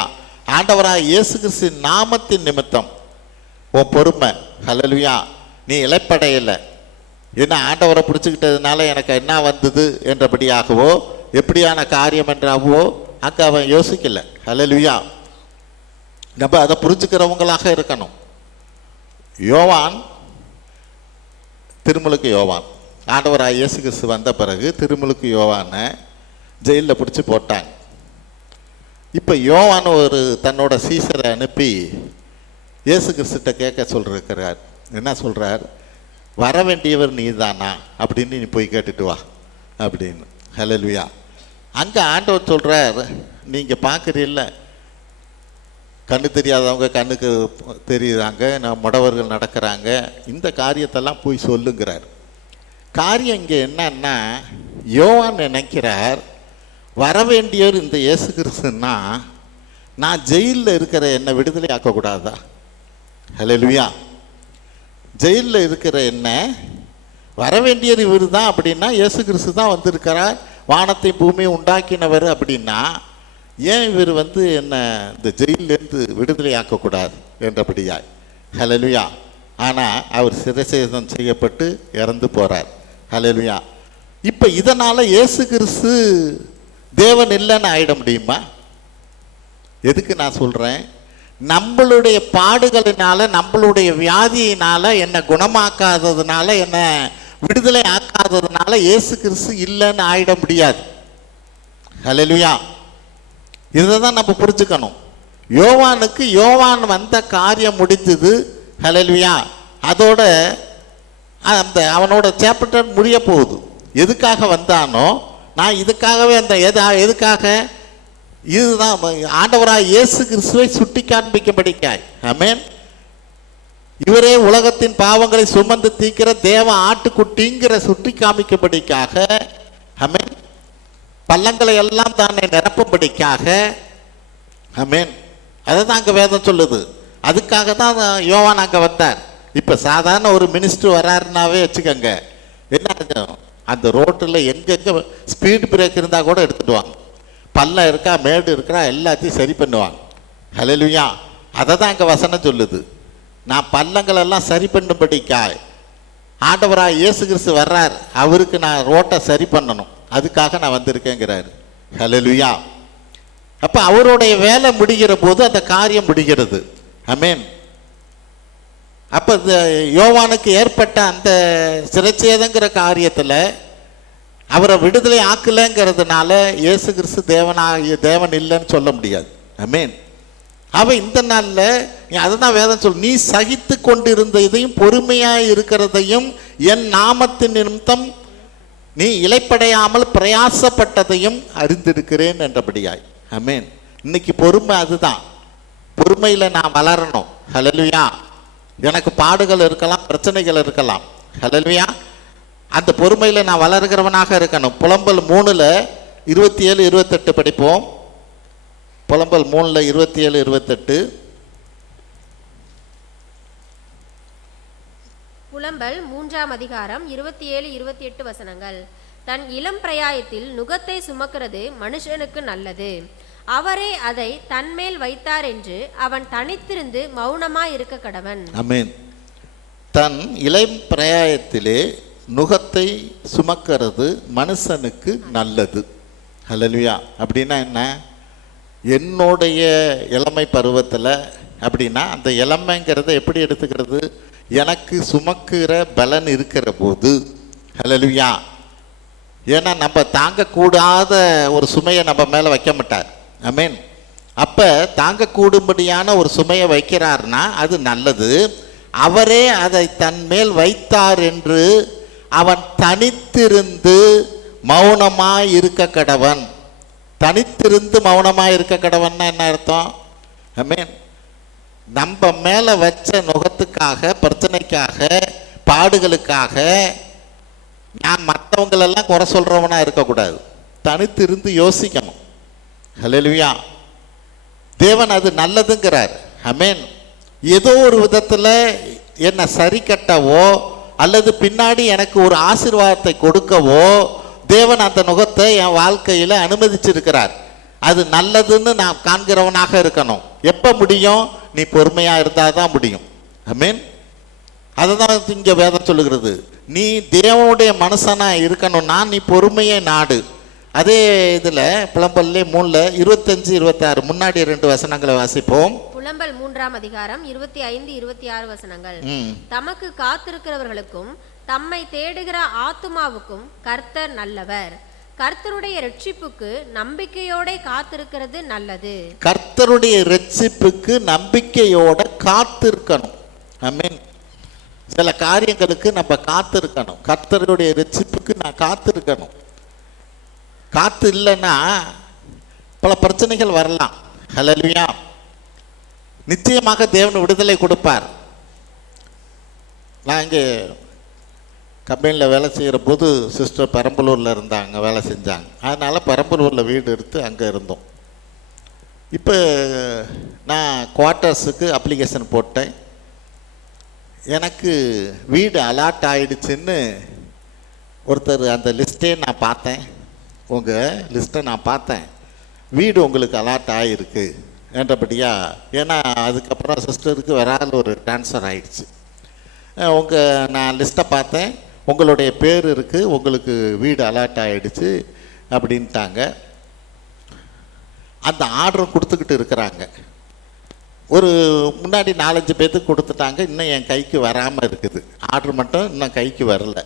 ஆண்டவராய் இயேசு கிறிஸ்து நாமத்தின் நிமித்தம் உன் பொறுமை, ஹல்லேலூயா, நீ இலைப்படையலை. ஏன்னா ஆண்டவரை பிடிச்சிக்கிட்டதுனால எனக்கு என்ன வந்தது என்றபடியாகவோ எப்படியான காரியம் என்றாவோ அங்கே அவன் யோசிக்கலை. ஹல்லேலூயா. நம்ம அதை புரிஞ்சுக்கிறவங்களாக இருக்கணும். யோவான், திருமுழுக்கு யோவான், ஆண்டவராய் இயேசு கிறிஸ்து வந்த பிறகு திருமுழுக்கு யோவானை ஜெயிலில் பிடிச்சி போட்டாங்க. இப்போ யோவான் தன்னோட சீசரை அனுப்பி இயேசு கிறிஸ்துட்ட கேட்க சொல்லிருக்கிறார். என்ன சொல்கிறார்? வர வேண்டியவர் நீ தானா அப்படின்னு நீ போய் கேட்டுட்டு வா அப்படின்னு. ஹல்லேலூயா. அங்கே ஆண்டவர் சொல்கிறார், நீங்கள் பார்க்குறீல்ல, கண்ணு தெரியாதவங்க கண்ணுக்கு தெரியுறாங்க, முடவர்கள் நடக்கிறாங்க, இந்த காரியத்தெல்லாம் போய் சொல்லுங்கிறார். காரியம் இங்கே என்னன்னா, யோவான் நினைக்கிறார் வர வேண்டியவர் இந்த இயேசு கிறிஸ்துன்னா நான் ஜெயிலில் இருக்கிற என்னை விடுதலை ஆக்கக்கூடாதா? ஹல்லேலூயா. ஜெயிலில் இருக்கிற என்ன வர வேண்டியது இவர் தான் அப்படின்னா, இயேசு கிறிஸ்து தான் வந்திருக்கிறார், வானத்தை பூமியை உண்டாக்கினவர் அப்படின்னா ஏன் இவர் என்ன இந்த ஜெயிலேருந்து விடுதலை ஆக்கக்கூடாது என்றபடியாய். ஹல்லேலூயா. ஆனால் அவர் சிரசேதம் செய்யப்பட்டு இறந்து போகிறார். ஹல்லேலூயா. இப்போ இதனால் இயேசு கிறிஸ்து தேவன் இல்லைன்னு ஆயிட முடியுமா? எதுக்கு நான் சொல்கிறேன்? நம்மளுடைய பாடுகளினால, நம்மளுடைய வியாதியினால், என்னை குணமாக்காததுனால, என்னை விடுதலை ஆக்காததுனால இயேசு கிறிஸ்து இல்லைன்னு ஆயிட முடியாது. ஹல்லேலூயா. இதை தான் நம்ம புரிஞ்சுக்கணும். யோவானுக்கு யோவான் வந்த காரியம் முடிஞ்சது. ஹல்லேலூயா. அதோட அவனோட சாப்டர் முடிய போகுது. எதுக்காக வந்தானோ, நான் இதுக்காகவே எதுக்காக, இதுதான் ஆண்டவராய் இயேசு கிறிஸ்துவை சுட்டி காண்பிக்கும்படிக்காய். ஆமென். இவரே உலகத்தின் பாவங்களை சுமந்து தீர்க்கிற தேவ ஆட்டுக்குட்டிங்கிற சுட்டி காமிக்கும்படிக்காக. ஆமென். பள்ளங்களை எல்லாம் தானே நிரப்பும்படிக்காக. ஆமென். அதை தான் அங்கே வேதம் சொல்லுது. அதுக்காக தான் யோவான் அங்கே வந்தார். இப்போ சாதாரண ஒரு மினிஸ்டர் வராருனாவே வச்சுக்கோங்க, என்ன அந்த ரோட்டில் எங்கெங்கே ஸ்பீடு பிரேக் இருந்தால் கூட எடுத்துகிட்டு வாங்க, பள்ளம் இருக்கா மேடு இருக்கா எல்லாத்தையும் சரி பண்ணுவாங்க. ஹல்லேலூயா. அதை தான் அங்கே வசனம் சொல்லுது. நான் பள்ளங்களெல்லாம் சரி பண்ணும்படிக்காய் ஆண்டவராக இயேசு கிறிஸ்து வர்றார், அவருக்கு நான் ரோட்டை சரி பண்ணணும், அதுக்காக நான் வந்திருக்கேங்கிறாரு. ஹல்லேலூயா. அப்போ அவருடைய வேலை முடிகிற போது அந்த காரியம் முடிகிறது. ஆமென். அப்போ இந்த யோவானுக்கு ஏற்பட்ட அந்த சிரச்சேதங்கிற காரியத்தில் அவரை விடுதலை ஆக்கலைங்கிறதுனால இயேசு கிறிஸ்து தேவன் இல்லைன்னு சொல்ல முடியாது. ஆமென். அவன் இந்த நாளில் அதை தான் வேதம் சொல், நீ சகித்து கொண்டிருந்த இதையும் பொறுமையாக இருக்கிறதையும் என் நாமத்தின் நிமித்தம் நீ இலைப்படையாமல் பிரயாசப்பட்டதையும் அறிந்திருக்கிறேன் என்றபடியாய். ஆமென். இன்னைக்கு பொறுமை அதுதான். பொறுமையில் நான் வளரணும். ஹல்லேலூயா. எனக்கு பாடுகள் இருக்கலாம், பிரச்சனைகள் இருக்கலாம். ஹல்லேலூயா. அந்த பொறுமையில் நான் வளர்கிறவனாக இருக்கணும். புலம்பல் 3:27-28 படிப்போம். புலம்பல் 3:27-28. புலம்பல் 3ஆம் அதிகாரம் 27-28 வசனங்கள். தன் இளம் பிரயாயத்தில் நுகத்தை சுமக்கிறது மனுஷனுக்கு நல்லது, அவரே அதை தன்மேல் வைத்தார் என்று அவன் தனித்திருந்து மௌனமாய் இருக்க கடவன். ஆமென். தன் இளம் பிரயாயத்திலே நுகத்தை சுமக்கிறது மனுஷனுக்கு நல்லது. ஹல்லேலூயா. அப்படின்னா என்ன? என்னுடைய இளமை பருவத்தில் அப்படின்னா அந்த இளமைங்கிறத எப்படி எடுத்துக்கிறது, எனக்கு சுமக்கிற பலன் இருக்கிற போது. ஹல்லேலூயா. ஏன்னா நம்ம தாங்கக்கூடாத ஒரு சுமையை நம்ம மேலே வைக்க மாட்டார். ஆமென். அப்போ தாங்கக்கூடும்படியான ஒரு சுமையை வைக்கிறார்னா அது நல்லது. அவரே அதை தன் மேல் வைத்தார் என்று அவன் தனித்திருந்து மௌனமாய் இருக்க கடவன். தனித்திருந்து மௌனமாய் இருக்க கடவன்னா என்ன அர்த்தம்? ஆமென். நம்ம மேலே வச்ச நுகத்துக்காக, பிரச்சனைக்காக, பாடுகளுக்காக நான் மற்றவங்களெல்லாம் குறை சொல்கிறவனா இருக்கக்கூடாது. தனித்திருந்து யோசிக்கணும். ஹல்லேலூயா. தேவன் அது நல்லதுங்கிறார். ஆமென். ஏதோ ஒரு விதத்தில் என்னை சரி கட்டவோ அல்லது பின்னாடி எனக்கு ஒரு ஆசீர்வாதத்தை கொடுக்கவோ தேவன் அந்த நுகத்தை என் வாழ்க்கையில் அனுமதிச்சிருக்கிறார். அது நல்லதுன்னு நான் காண்கிறவனாக இருக்கணும். எப்போ முடியும்? நீ பொறுமையாக இருந்தால் தான் முடியும். ஆமென். அதை தான் இங்கே வேதம் சொல்லுகிறது. நீ தேவனுடைய மனுஷனாக இருக்கணும்னா நீ பொறுமையை நாடு. அதே இதில் புலம்பல்லே 3 25 26 முன்னாடி 2 வசனங்களை வாசிப்போம். புலம்பல் 3ஆம் அதிகாரம் 25 26 வசனங்கள். தமக்கு காத்திருக்கிறவர்களுக்கும் தம்மை தேடுகிற ஆத்துமாவுக்கும் கர்த்தர் நல்லவர். கர்த்தருடைய இரட்சிப்புக்கு நம்பிக்கையோட காத்திருக்கிறது நல்லது. கர்த்தருடைய இரட்சிப்புக்கு நம்பிக்கையோட காத்திருக்கணும். ஆமென். சில காரியங்களுக்கு நம்ம காத்திருக்கணும். கர்த்தருடைய இரட்சிப்புக்கு நான் காத்திருக்கணும். காத்து இல்லைன்னா பல பிரச்சனைகள் வரலாம். ஹல்லேலூயா. நிச்சயமாக தேவன் விடுதலை கொடுப்பார். நான் இங்கே கம்பெனியில் வேலை செய்கிற போது சிஸ்டர் பெரம்பலூரில் இருந்தாங்க, வேலை செஞ்சாங்க. அதனால் பெரம்பலூரில் வீடு எடுத்து அங்கே இருந்தோம். இப்போ நான் குவார்ட்டர்ஸுக்கு அப்ளிகேஷன் போட்டேன். எனக்கு வீடு அலாட் ஆகிடுச்சின்னு ஒருத்தர் அந்த லிஸ்ட்டே நான் பார்த்தேன். உங்கள் லிஸ்ட்டை நான் பார்த்தேன். வீடு உங்களுக்கு அலாட் ஆகிருக்கு என்றபடியா. ஏன்னா அதுக்கப்புறம் சிஸ்டருக்கு வராத ஒரு ட்ரான்ஸ்ஃபர் ஆகிடுச்சு. நான் லிஸ்ட்டை பார்த்தேன், உங்களுடைய பேர் இருக்குது, உங்களுக்கு வீடு அலாட் ஆகிடுச்சு அப்படின்ட்டாங்க. அந்த ஆர்டர் கொடுத்துக்கிட்டு இருக்கிறாங்க. ஒரு முன்னாடி 4-5 பேர்த்துக்கு கொடுத்துட்டாங்க. இன்னும் என் கைக்கு வராமல் இருக்குது. ஆர்டர் மட்டும் இன்னும் கைக்கு வரல.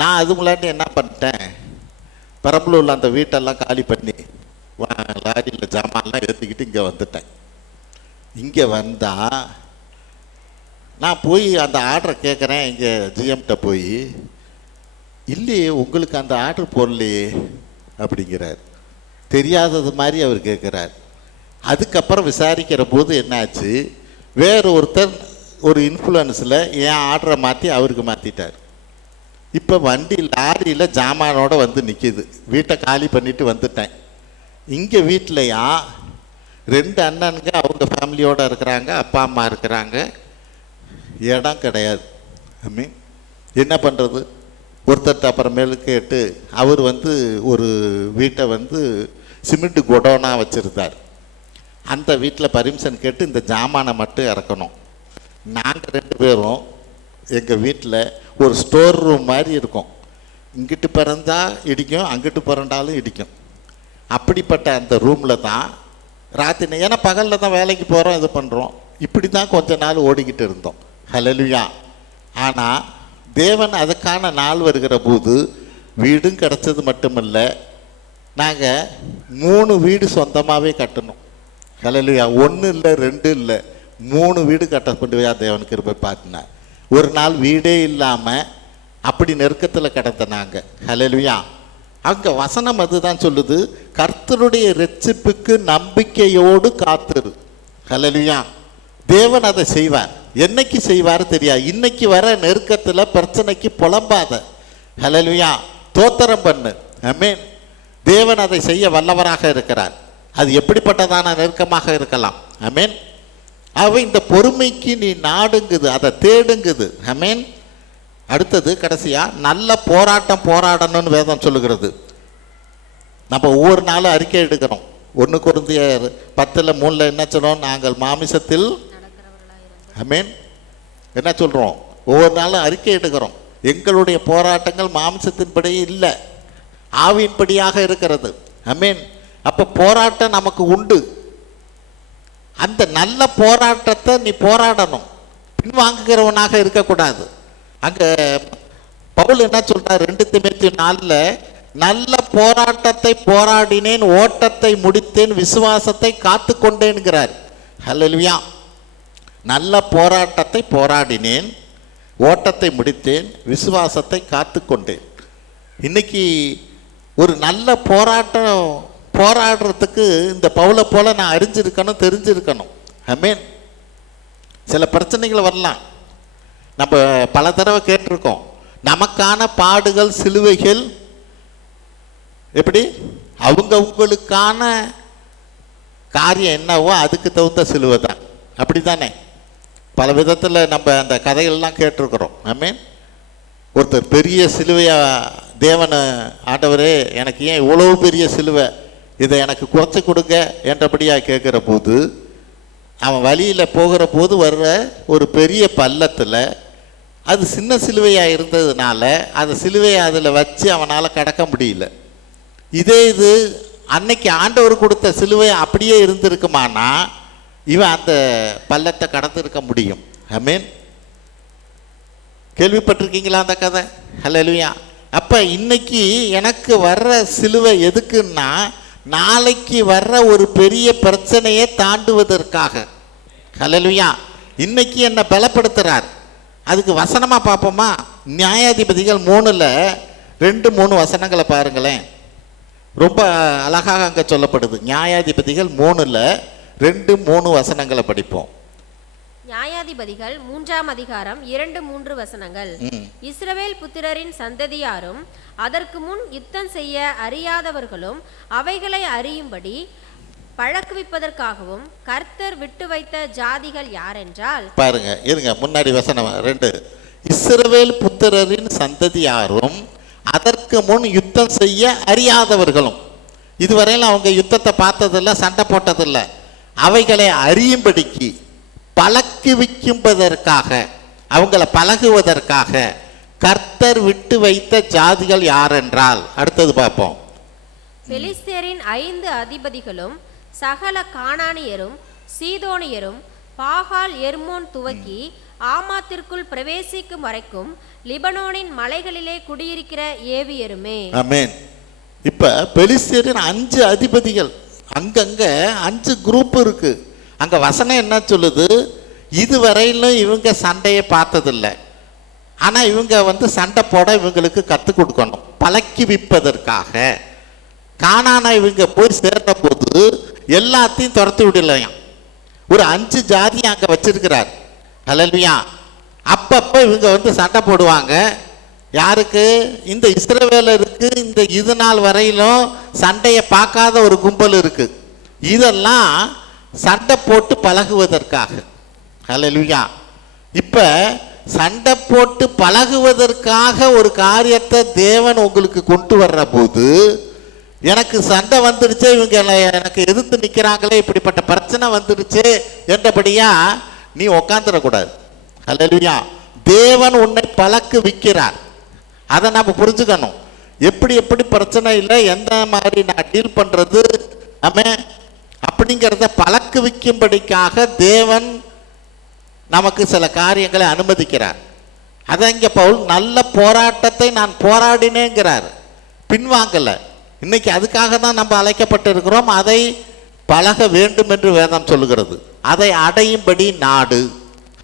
நான் அது முன்னாடி என்ன பண்ணிட்டேன், பெரம்பலூரில் அந்த வீட்டெல்லாம் காலி பண்ணி லாரியில் ஜாமான்லாம் ஏற்றிக்கிட்டு இங்கே வந்துட்டேன். இங்கே வந்தால் நான் போய் அந்த ஆர்டரை கேட்குறேன். இங்கே ஜிஎம்கிட்ட போய், இல்லையே உங்களுக்கு அந்த ஆர்டர் போடலையே அப்படிங்கிறார். தெரியாதது மாதிரி அவர் கேட்குறார். அதுக்கப்புறம் விசாரிக்கிற போது என்னாச்சு, வேறு ஒருத்தர் ஒரு இன்ஃப்ளூயன்ஸில் என் ஆர்டரை மாற்றி அவருக்கு மாற்றிட்டார். இப்போ வண்டி லாரியில் ஜாமானோடு வந்து நிற்கிது. வீட்டை காலி பண்ணிவிட்டு வந்துட்டேன். இங்கே வீட்டிலையா 2 அண்ணனுங்க அவங்க ஃபேமிலியோடு இருக்கிறாங்க, அப்பா அம்மா இருக்கிறாங்க. இடம் கிடையாது. ஐ மீன் என்ன பண்ணுறது? ஒருத்தர்கிட்ட அப்புறமேலு கேட்டு அவர் ஒரு வீட்டை சிமெண்ட் குடோனாக வச்சுருந்தார். அந்த வீட்டில் பர்மிஷன் கேட்டு இந்த ஜாமானை மட்டும் இறக்கணும். நாங்கள் 2 பேரும் எங்கள் வீட்டில் ஒரு ஸ்டோர் ரூம் மாதிரி இருக்கும். இங்கிட்டு பிறந்தா இடிக்கும், அங்கிட்டு பிறண்டாலும் இடிக்கும். அப்படிப்பட்ட அந்த ரூமில் தான் ராத்திரி, ஏன்னா பகலில் தான் வேலைக்கு போகிறோம், இது பண்ணுறோம். இப்படி தான் கொஞ்ச நாள் ஓடிக்கிட்டு இருந்தோம். ஹல்லேலூயா. ஆனால் தேவன் அதுக்கான நாள் வருகிற போது வீடும் கிடச்சது மட்டுமல்ல, நாங்கள் 3 வீடு சொந்தமாகவே கட்டணும். ஹல்லேலூயா. 1 இல்லை 2 இல்லை 3 வீடு கட்டப்பட்டுவையா தேவன் கிருபை பார்த்தினார். ஒரு நாள் வீடே இல்லாமல் அப்படி நெருக்கத்தில் கிடந்த நாங்கள். ஹல்லேலூயா. அங்கே வசனம் அதுதான் சொல்லுது, கர்த்தருடைய இரட்சிப்புக்கு நம்பிக்கையோடு காத்திரு. ஹல்லேலூயா. தேவன் அதை செய்வார். என்னைக்கு செய்வார் தெரியாது. இன்னைக்கு வர நெருக்கத்தில் பிரச்சனைக்கு புலம்பாத. ஹல்லேலூயா. தோத்திரம் பண்ணு. ஆமென். தேவன் அதை செய்ய வல்லவராக இருக்கிறார். அது எப்படிப்பட்டதான நெருக்கமாக இருக்கலாம். ஆமென். ஆகவே இந்த பொறுமைக்கு நீ நாடுங்குது, அதை தேடுங்குது. ஆமென். அடுத்தது கடைசியாக நல்ல போராட்டம் போராடணும்னு வேதம் சொல்லுகிறது. நம்ம ஒவ்வொரு நாளும் அறிக்கை எடுக்கிறோம். 1 கொரிந்தியர் 10:3 என்ன சொல்கிறோம்? நாங்கள் மாமிசத்தில். ஆமென். என்ன சொல்கிறோம்? ஒவ்வொரு நாளும் அறிக்கை எடுக்கிறோம். எங்களுடைய போராட்டங்கள் மாமிசத்தின்படி இல்லை, ஆவியின்படியாக இருக்கிறது. ஆமென். அப்போ போராட்டம் நமக்கு உண்டு. அந்த நல்ல போராட்டத்தை நீ போராடணும், பின்வாங்குகிறவனாக இருக்கக்கூடாது. அங்கே பவுல் என்ன சொல்றார், 2 தீமோத்தேயு 4 நல்ல போராட்டத்தை போராடினேன், ஓட்டத்தை முடித்தேன், விசுவாசத்தை காத்து கொண்டேன்கிறார். ஹல்லேலூயா. நல்ல போராட்டத்தை போராடினேன், ஓட்டத்தை முடித்தேன், விசுவாசத்தை காத்து கொண்டேன். இன்னைக்கு ஒரு நல்ல போராட்டம் போராடுறதுக்கு இந்த பவுலை போல நான் அறிஞ்சிருக்கணும், தெரிஞ்சிருக்கணும். ஆமென். சில பிரச்சனைகள் வரலாம். நம்ம பல தடவை கேட்டிருக்கோம், நமக்கான பாடுகள் சிலுவைகள் எப்படி அவங்களுக்கான காரியம் என்னவோ அதுக்கு தகுந்த சிலுவை தான். அப்படி தானே? பல விதத்தில் நம்ம அந்த கதைகள்லாம் கேட்டிருக்கிறோம். ஆமென். ஒருத்தர் பெரிய சிலுவையா தேவனை, ஆண்டவரே எனக்கு ஏன் இவ்வளவு பெரிய சிலுவை, இதை எனக்கு குறைச்சி கொடுங்க என்றபடியாக கேட்குற போது, அவன் வழியில் போகிற போது வர்ற ஒரு பெரிய பள்ளத்தில் அது சின்ன சிலுவையாக இருந்ததுனால அந்த சிலுவையை அதில் வச்சு அவனால் கடக்க முடியல. இதே இது அன்னைக்கு ஆண்டவர் கொடுத்த சிலுவை அப்படியே இருந்திருக்குமானா இவன் அந்த பள்ளத்தை கடந்திருக்க முடியும். ஆமென். கேள்விப்பட்டிருக்கீங்களா அந்த கதை? ஹல்லேலூயா. அப்போ இன்னைக்கு எனக்கு வர்ற சிலுவை எதுக்குன்னா, நாளைக்கு வர்ற ஒரு பெரிய பிரச்சனையை தாண்டுவதற்காக. ஹல்லேலூயா. இன்னைக்கு என்னை பலப்படுத்துகிறார். அதுக்கு வசனமாக பார்ப்போமா? நியாயாதிபதிகள் 3:2-3 வசனங்களை பாருங்களேன். ரொம்ப அழகாக அங்கே சொல்லப்படுது. நியாயாதிபதிகள் 3:2-3 வசனங்களை படிப்போம். நியாயாதிபதிகள் 3ஆம் அதிகாரம் 2-3 வசனங்கள். இஸ்ரவேல் புத்திரரின் சந்ததியாரும் அதற்கு முன் யுத்தம் செய்ய அறியாதவர்களும் அவைகளை அறியும்படி பழக்குவிப்பதற்காகவும் கர்த்தர் விட்டு வைத்த ஜாதிகள் யாரென்றால், பாருங்க, இருங்க, முன்னாடி வசனம் 2. இஸ்ரவேல் புத்திரரின் சந்ததியாரும் அதற்கு முன் யுத்தம் செய்ய அறியாதவர்களும். இதுவரையிலும் அவங்க யுத்தத்தை பார்த்ததில்லை, சண்டை போட்டதில்லை. அவைகளை அறியும்படிக்கு பழக்குவிக்கும்பதற்காக, அவங்கள பழகுவதற்காக கர்த்தர் விட்டு வைத்த ஜாதிகள் யாரென்றால், அடுத்தது பார்ப்போம். பெலிஸ்தேரின் 5 அதிபதிகளும் சகல கானானியரும் சீதோனியரும் பாகால் எர்மோன் துவக்கி ஆமாத்திற்குள் பிரவேசிக்கும் வரைக்கும் லிபனோனின் மலைகளிலே குடியிருக்கிற ஏவியருமே. ஆமென். இப்ப பெலிஸ்தேரின் 5 அதிபதிகள், அங்கங்க 5 குரூப் இருக்கு. அங்க வசனம் என்ன சொல்லுது? இதுவரையிலும் இவங்க சண்டையை பார்த்ததில்லை, ஆனா இவங்க சண்டை போட இவங்களுக்கு கற்றுக் கொடுக்கணும், பழக்கி விப்பதற்காக. கானானா இவங்க போய் சேர்ந்த போது எல்லாத்தையும் துரத்தி விடலையாம். ஒரு 5 ஜாதியை அங்க வச்சிருக்கிறார். ஹல்லேலூயா. அப்பப்போ இவங்க சண்டை போடுவாங்க. யாருக்கு? இந்த இஸ்ரவேலருக்கு. இந்த இது நாள் வரையிலும் சண்டையை பார்க்காத ஒரு கும்பல் இருக்கு. இதெல்லாம் சண்டை போட்டு பழகுவதற்காக. ஹல்லேலூயா. இப்போ சண்டை போட்டு பழகுவதற்காக ஒரு காரியத்தை தேவன் உங்களுக்கு கொண்டு வர்ற போது, எனக்கு சண்டை வந்துடுச்சு, இவங்க எனக்கு எதிர்த்து நிற்கிறாங்களே, இப்படிப்பட்ட பிரச்சனை வந்துடுச்சு என்றபடியா நீ உக்காந்துடக்கூடாது. ஹல்லேலூயா. தேவன் உன்னை பழக்குவிக்கிறார். அதை நம்ம புரிஞ்சுக்கணும். எப்படி பிரச்சனை இல்லை, எந்த மாதிரி நான் டீல் பண்ணுறது அப்படிங்கிறத பழக்குவிக்கும்படிக்காக தேவன் நமக்கு சில காரியங்களை அனுமதிக்கிறார். அதை இங்கே பவுல் நல்ல போராட்டத்தை நான் போராடினேங்கிறார், பின்வாங்கலை. இன்னைக்கு அதுக்காக தான் நம்ம அழைக்கப்பட்டிருக்கிறோம். அதை பழக வேண்டும் என்று வேதம் சொல்லுகிறது. அதை அடையும்படி நாடு.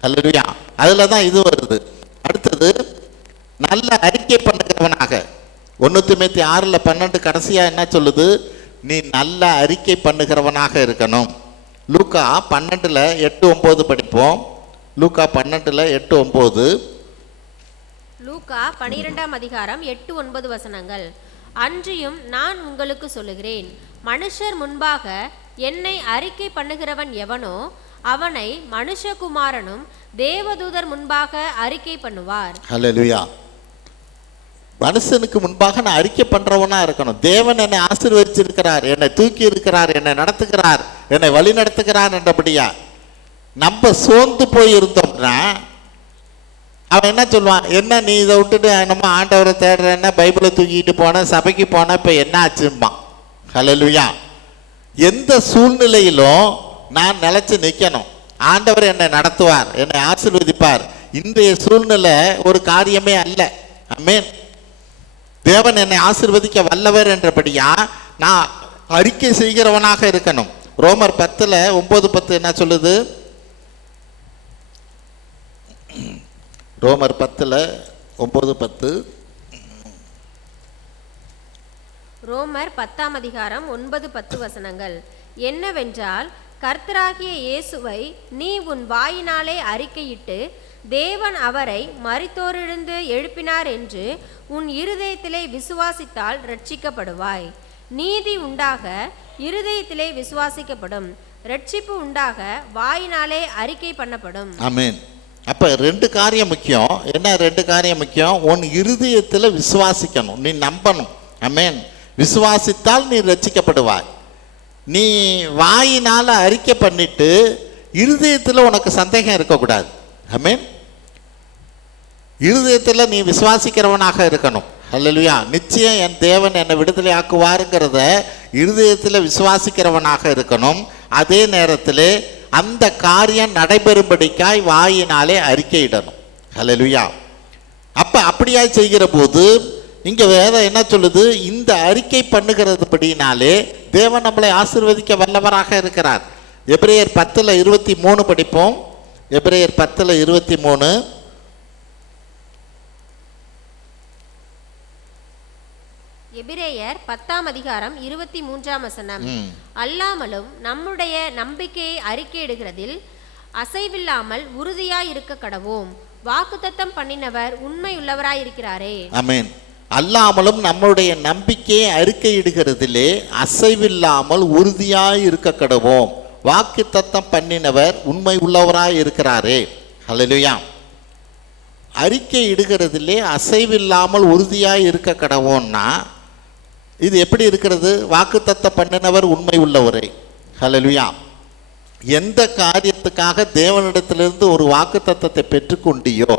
ஹல்லேலூயா. அதில் தான் இது வருது. அடுத்தது நல்ல அறிக்கை பண்ணுகிறவனாக. 1 தீமோத்தேயு 6:12 கடைசியாக என்ன சொல்லுது? நீ நல்ல அறிக்கை பண்ணுகிறவனாக இருக்கணும். லூக்கா 12:8-9 படிப்போம். லூக்கா 12:8-9. லூக்கா 12ஆம் அதிகாரம் 8-9 வசனங்கள். அன்றியும் நான் உங்களுக்கு சொல்லுகிறேன், மனுஷர் முன்பாக என்னை அறிக்கை பண்ணுகிறவன் எவனோ அவனை மனுஷகுமாரனும் தேவதூதர் முன்பாக அறிக்கை பண்ணுவார். ஹல்லேலூயா. மனுஷனுக்கு முன்பாக நான் அறிக்கை பண்றவனா இருக்கணும். தேவன் என்னை ஆசீர்வதிச்சிருக்கிறார், என்னை தூக்கி இருக்கிறார், என்னை நடத்துகிறார், என்னை வழி நடத்துகிறார் என்றபடியா. நம்ம சோர்ந்து போய் இருந்தோம்னா அவன் என்ன சொல்லுவான்? என்ன நீ இதை விட்டுட்டு நம்ம ஆண்டவரை தேடுறேன்னா, பைபிளை தூக்கிட்டு போன, சபைக்கு போன, இப்போ என்ன ஆச்சும்மா? ஹல்லேலூயா. எந்த சூழ்நிலையிலும் நான் நிலைச்சு நிற்கணும். ஆண்டவர் என்னை நடத்துவார், என்னை ஆசீர்வதிப்பார். இன்றைய சூழ்நிலை ஒரு காரியமே அல்ல. ஆமென். தேவன் என்னை ஆசீர்வதிக்க வல்லவர் என்றபடியா நான் அறிக்கை செய்கிறவனாக இருக்கணும். ரோமர் 10:9-10 என்ன சொல்லுது? ரோமர் 10:9-10. ரோமர் 10:9-10 என்னவென்றால், கர்த்தராகிய இயேசுவை நீ உன் வாயினாலே அறிக்கையிட்டு தேவன் அவரை மரித்தோரிலிருந்து எழுப்பினார் என்று உன் இருதயத்திலே விசுவாசித்தால் ரட்சிக்கப்படுவாய். நீதி உண்டாக இருதயத்திலே விசுவாசிக்கப்படும், ரட்சிப்பு உண்டாக வாயினாலே அறிக்கை பண்ணப்படும். ஆமென். அப்ப 2 காரியம் முக்கியம். என்ன 2 காரியம் முக்கியம்? உன் இருதயத்தில் விசுவாசிக்கணும், நீ நம்பணும். ஆமென். விசுவாசித்தால் நீ ரட்சிக்கப்படுவாய். நீ வாயினால அறிக்கை பண்ணிட்டு இருதயத்தில் உனக்கு சந்தேகம் இருக்கக்கூடாது. ஆமென். இருதயத்தில் நீ விசுவாசிக்கிறவனாக இருக்கணும். அல்லேலூயா. நிச்சயம் என் தேவன் என்னை விடுதலை ஆக்குவாருங்கிறத இருதயத்தில் விசுவாசிக்கிறவனாக இருக்கணும். அதே நேரத்தில் அந்த காரியம் நடைபெறும்படிக்காய் வாயினாலே அறிக்கையிடணும். அல்லேலூயா. அப்போ அப்படியா செய்கிற போது இங்கே வேதம் என்ன சொல்லுது? இந்த அறிக்கை பண்ணுகிறதுபடினாலே தேவன் நம்மளை ஆசீர்வதிக்க வல்லவராக இருக்கிறார். எபிரேயர் 10:23 படிப்போம். எபிரேயர் 10:23. எபிரேயர் 10:23 அல்லாமலும் நம்முடைய நம்பிக்கையை அறிக்கையிடுகிறதில் அசைவில்லாமல் உறுதியாய் இருக்க கடவோம். வாக்குத்தத்தம் பண்ணினவர் உண்மையுள்ளவராயிருக்கிறாரே. ஆமென். அல்லாமலும் நம்முடைய நம்பிக்கையை அறிக்கையிடுகிறதிலே அசைவில்லாமல் உறுதியாய் இருக்க கடவோம். வாக்குத்தத்தம் பண்ணினவர் உண்மை உள்ளவராய் இருக்கிறாரே. ஹல்லேலூயா. அறிக்கை இடுகிறதிலே அசைவில்லாமல் உறுதியாய் இருக்க கடவோம்னா இது எப்படி இருக்கிறது? வாக்குத்தத்தம் பண்ணினவர் உண்மை உள்ளவரே. ஹல்லேலூயா. எந்த காரியத்துக்காக தேவனிடத்திலிருந்து ஒரு வாக்குத்தத்தத்தை பெற்றுக்கொண்டியோ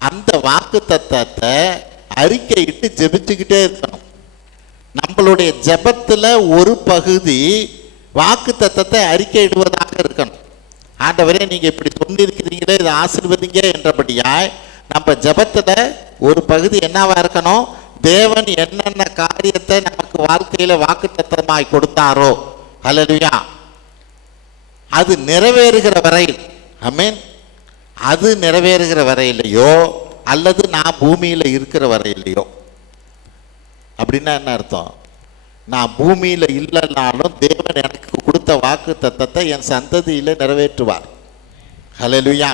அந்த வாக்குத்தத்தத்தை அறிக்கையிட்டு ஜெபிச்சுக்கிட்டே இருக்கணும். நம்மளுடைய ஜெபத்தில் ஒரு பகுதி வாக்குத்தத்தத்தை அறிக்கையிடுவதாக இருக்கணும். ஆண்டவரே நீங்கள் இப்படி சொல்லியிருக்கிறீங்களே, இதை ஆசீர்வதிங்க என்றபடியாய் நம்ம ஜெபத்தில் ஒரு பகுதி என்னவா இருக்கணும்? தேவன் என்னென்ன காரியத்தை நமக்கு வாழ்க்கையில் வாக்குத்தத்தமாய் கொடுத்தாரோ, ஹல்லேலூயா, அது நிறைவேறுகிற வரையில், ஆமென், அது நிறைவேறுகிற வரையிலையோ அல்லது நான் பூமியில் இருக்கிற வரையிலையோ. அப்படின்னா என்ன அர்த்தம்? நான் பூமியில் இல்லைனாலும் தேவன் எனக்கு கொடுத்த வாக்கு தத்தத்தை என் சந்ததியில் நிறைவேற்றுவார். ஹல்லேலூயா.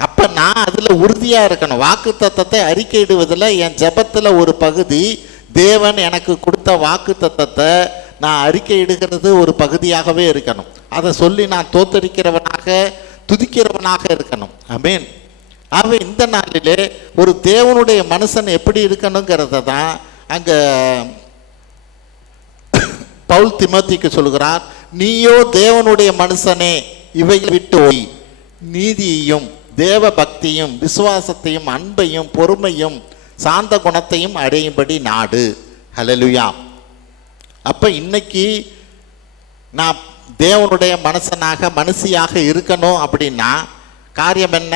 அப்போ நான் அதில் உறுதியாக இருக்கணும். வாக்கு தத்தத்தை அறிக்கையிடுவதில் என் ஜெபத்தில் ஒரு பகுதி தேவன் எனக்கு கொடுத்த வாக்கு தத்தத்தை நான் அறிக்கையிடுகிறது ஒரு பகுதியாகவே இருக்கணும். அதை சொல்லி நான் தோத்தரிக்கிறவனாக துதிக்கிறவனாக இருக்கணும். ஆமென். ஆக இந்த நாளிலே ஒரு தேவனுடைய மனுஷன் எப்படி இருக்கணுங்கிறத தான் அங்கே பவுல் தீமோத்தேயுக்கு சொல்கிறார். நீயோ தேவனுடைய மனுஷனே, இவைகளை விட்டு ஓய் நீதியையும் தேவ பக்தியும் விசுவாசத்தையும் அன்பையும் பொறுமையும் சாந்த குணத்தையும் அடையும்படி நாடு. ஹல்லேலூயா. அப்போ இன்னைக்கு நான் தேவனுடைய மனுஷனாக மனுஷியாக இருக்கணும் அப்படின்னா காரியம் என்ன?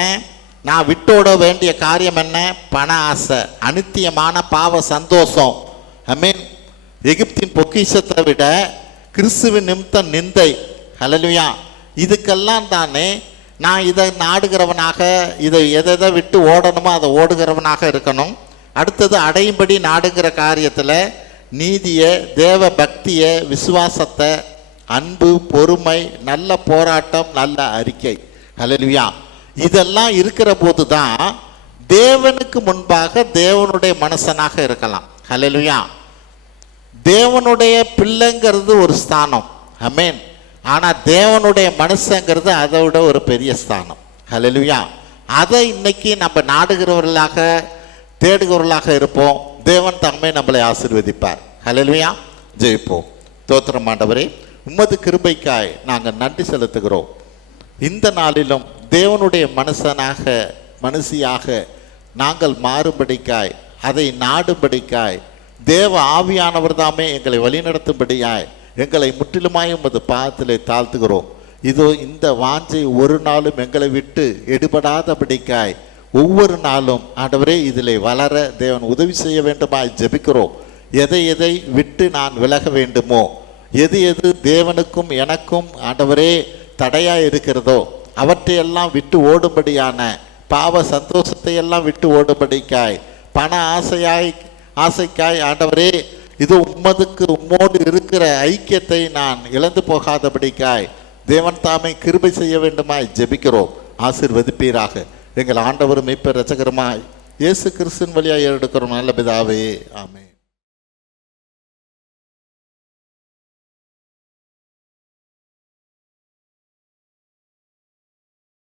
நான் விட்டோட வேண்டிய காரியம் என்ன? பண ஆசை, அனித்தியமான பாவ சந்தோஷம். ஆமென். எகிப்தின் பொக்கிஷத்தை விட கிறிஸ்துவின் நிமித்தம் நிந்தை. ஹல்லேலூயா. இதுக்கெல்லாம் தானே நான் இதை நாடுகிறவனாக, இதை எதை விட்டு ஓடணுமோ அதை ஓடுகிறவனாக இருக்கணும். அடுத்தது அடையும்படி நாடுகிற காரியத்தில் நீதியை, தேவ பக்தியை, விசுவாசத்தை, அன்பு, பொறுமை, நல்ல போராட்டம், நல்ல அறிக்கை. ஹல்லேலூயா. இதெல்லாம் இருக்கிற போது தான் தேவனுக்கு முன்பாக தேவனுடைய மனுஷனாக இருக்கலாம். ஹல்லேலூயா. தேவனுடைய பிள்ளைங்கிறது ஒரு ஸ்தானம். ஆமென். ஆனால் தேவனுடைய மனுஷங்கிறது அதை விட ஒரு பெரிய ஸ்தானம். ஹல்லேலூயா. அதை இன்னைக்கு நம்ம நாடுகிறவர்களாக தேடுகிறவர்களாக இருப்போம். தேவன் தம்மை நம்மளை ஆசீர்வதிப்பார். ஹல்லேலூயா. ஜெயிப்போம். தோத்திரம் ஆண்டவரே, உமது கிருபைக்காய் நாங்கள் நன்றி செலுத்துகிறோம். இந்த நாளிலும் தேவனுடைய மனுஷனாக மனுஷியாக நாங்கள் மாறும்படிக்காய், அதை நாடும்படிக்காய், தேவ ஆவியானவர் தாமே எங்களை வழிநடத்தும்படியாய் எங்களை முற்றிலுமாய் உமது பாதத்திலே தாழ்த்துகிறோம். இதோ இந்த வாஞ்சை ஒரு நாளும் எங்களை விட்டு எடுபடாதபடிக்காய் ஒவ்வொரு நாளும் ஆண்டவரே இதிலே வளர தேவன் உதவி செய்ய வேண்டுமாய் ஜெபிக்கிறோம். எதை எதை விட்டு நான் விலக வேண்டுமோ, எது எது தேவனுக்கும் எனக்கும் ஆண்டவரே தடையாக இருக்கிறதோ அவற்றையெல்லாம் விட்டு ஓடும்படியான பாவ சந்தோஷத்தை எல்லாம் விட்டு ஓடும்படிக்காய் பண ஆசைக்காய் ஆண்டவரே இது உம்மோடு இருக்கிற ஐக்கியத்தை நான் இழந்து போகாதபடிக்காய் தேவன் தாமே கிருபை செய்ய வேண்டுமாய் ஜெபிக்கிறோம். ஆசீர்வதிப்பீராக. எங்கள் ஆண்டவரும் மீட்பர் இரட்சகருமாய் இயேசு கிறிஸ்துவின் வழியாக எடுக்கிறோம் நல்ல பிதாவே, ஆமென்.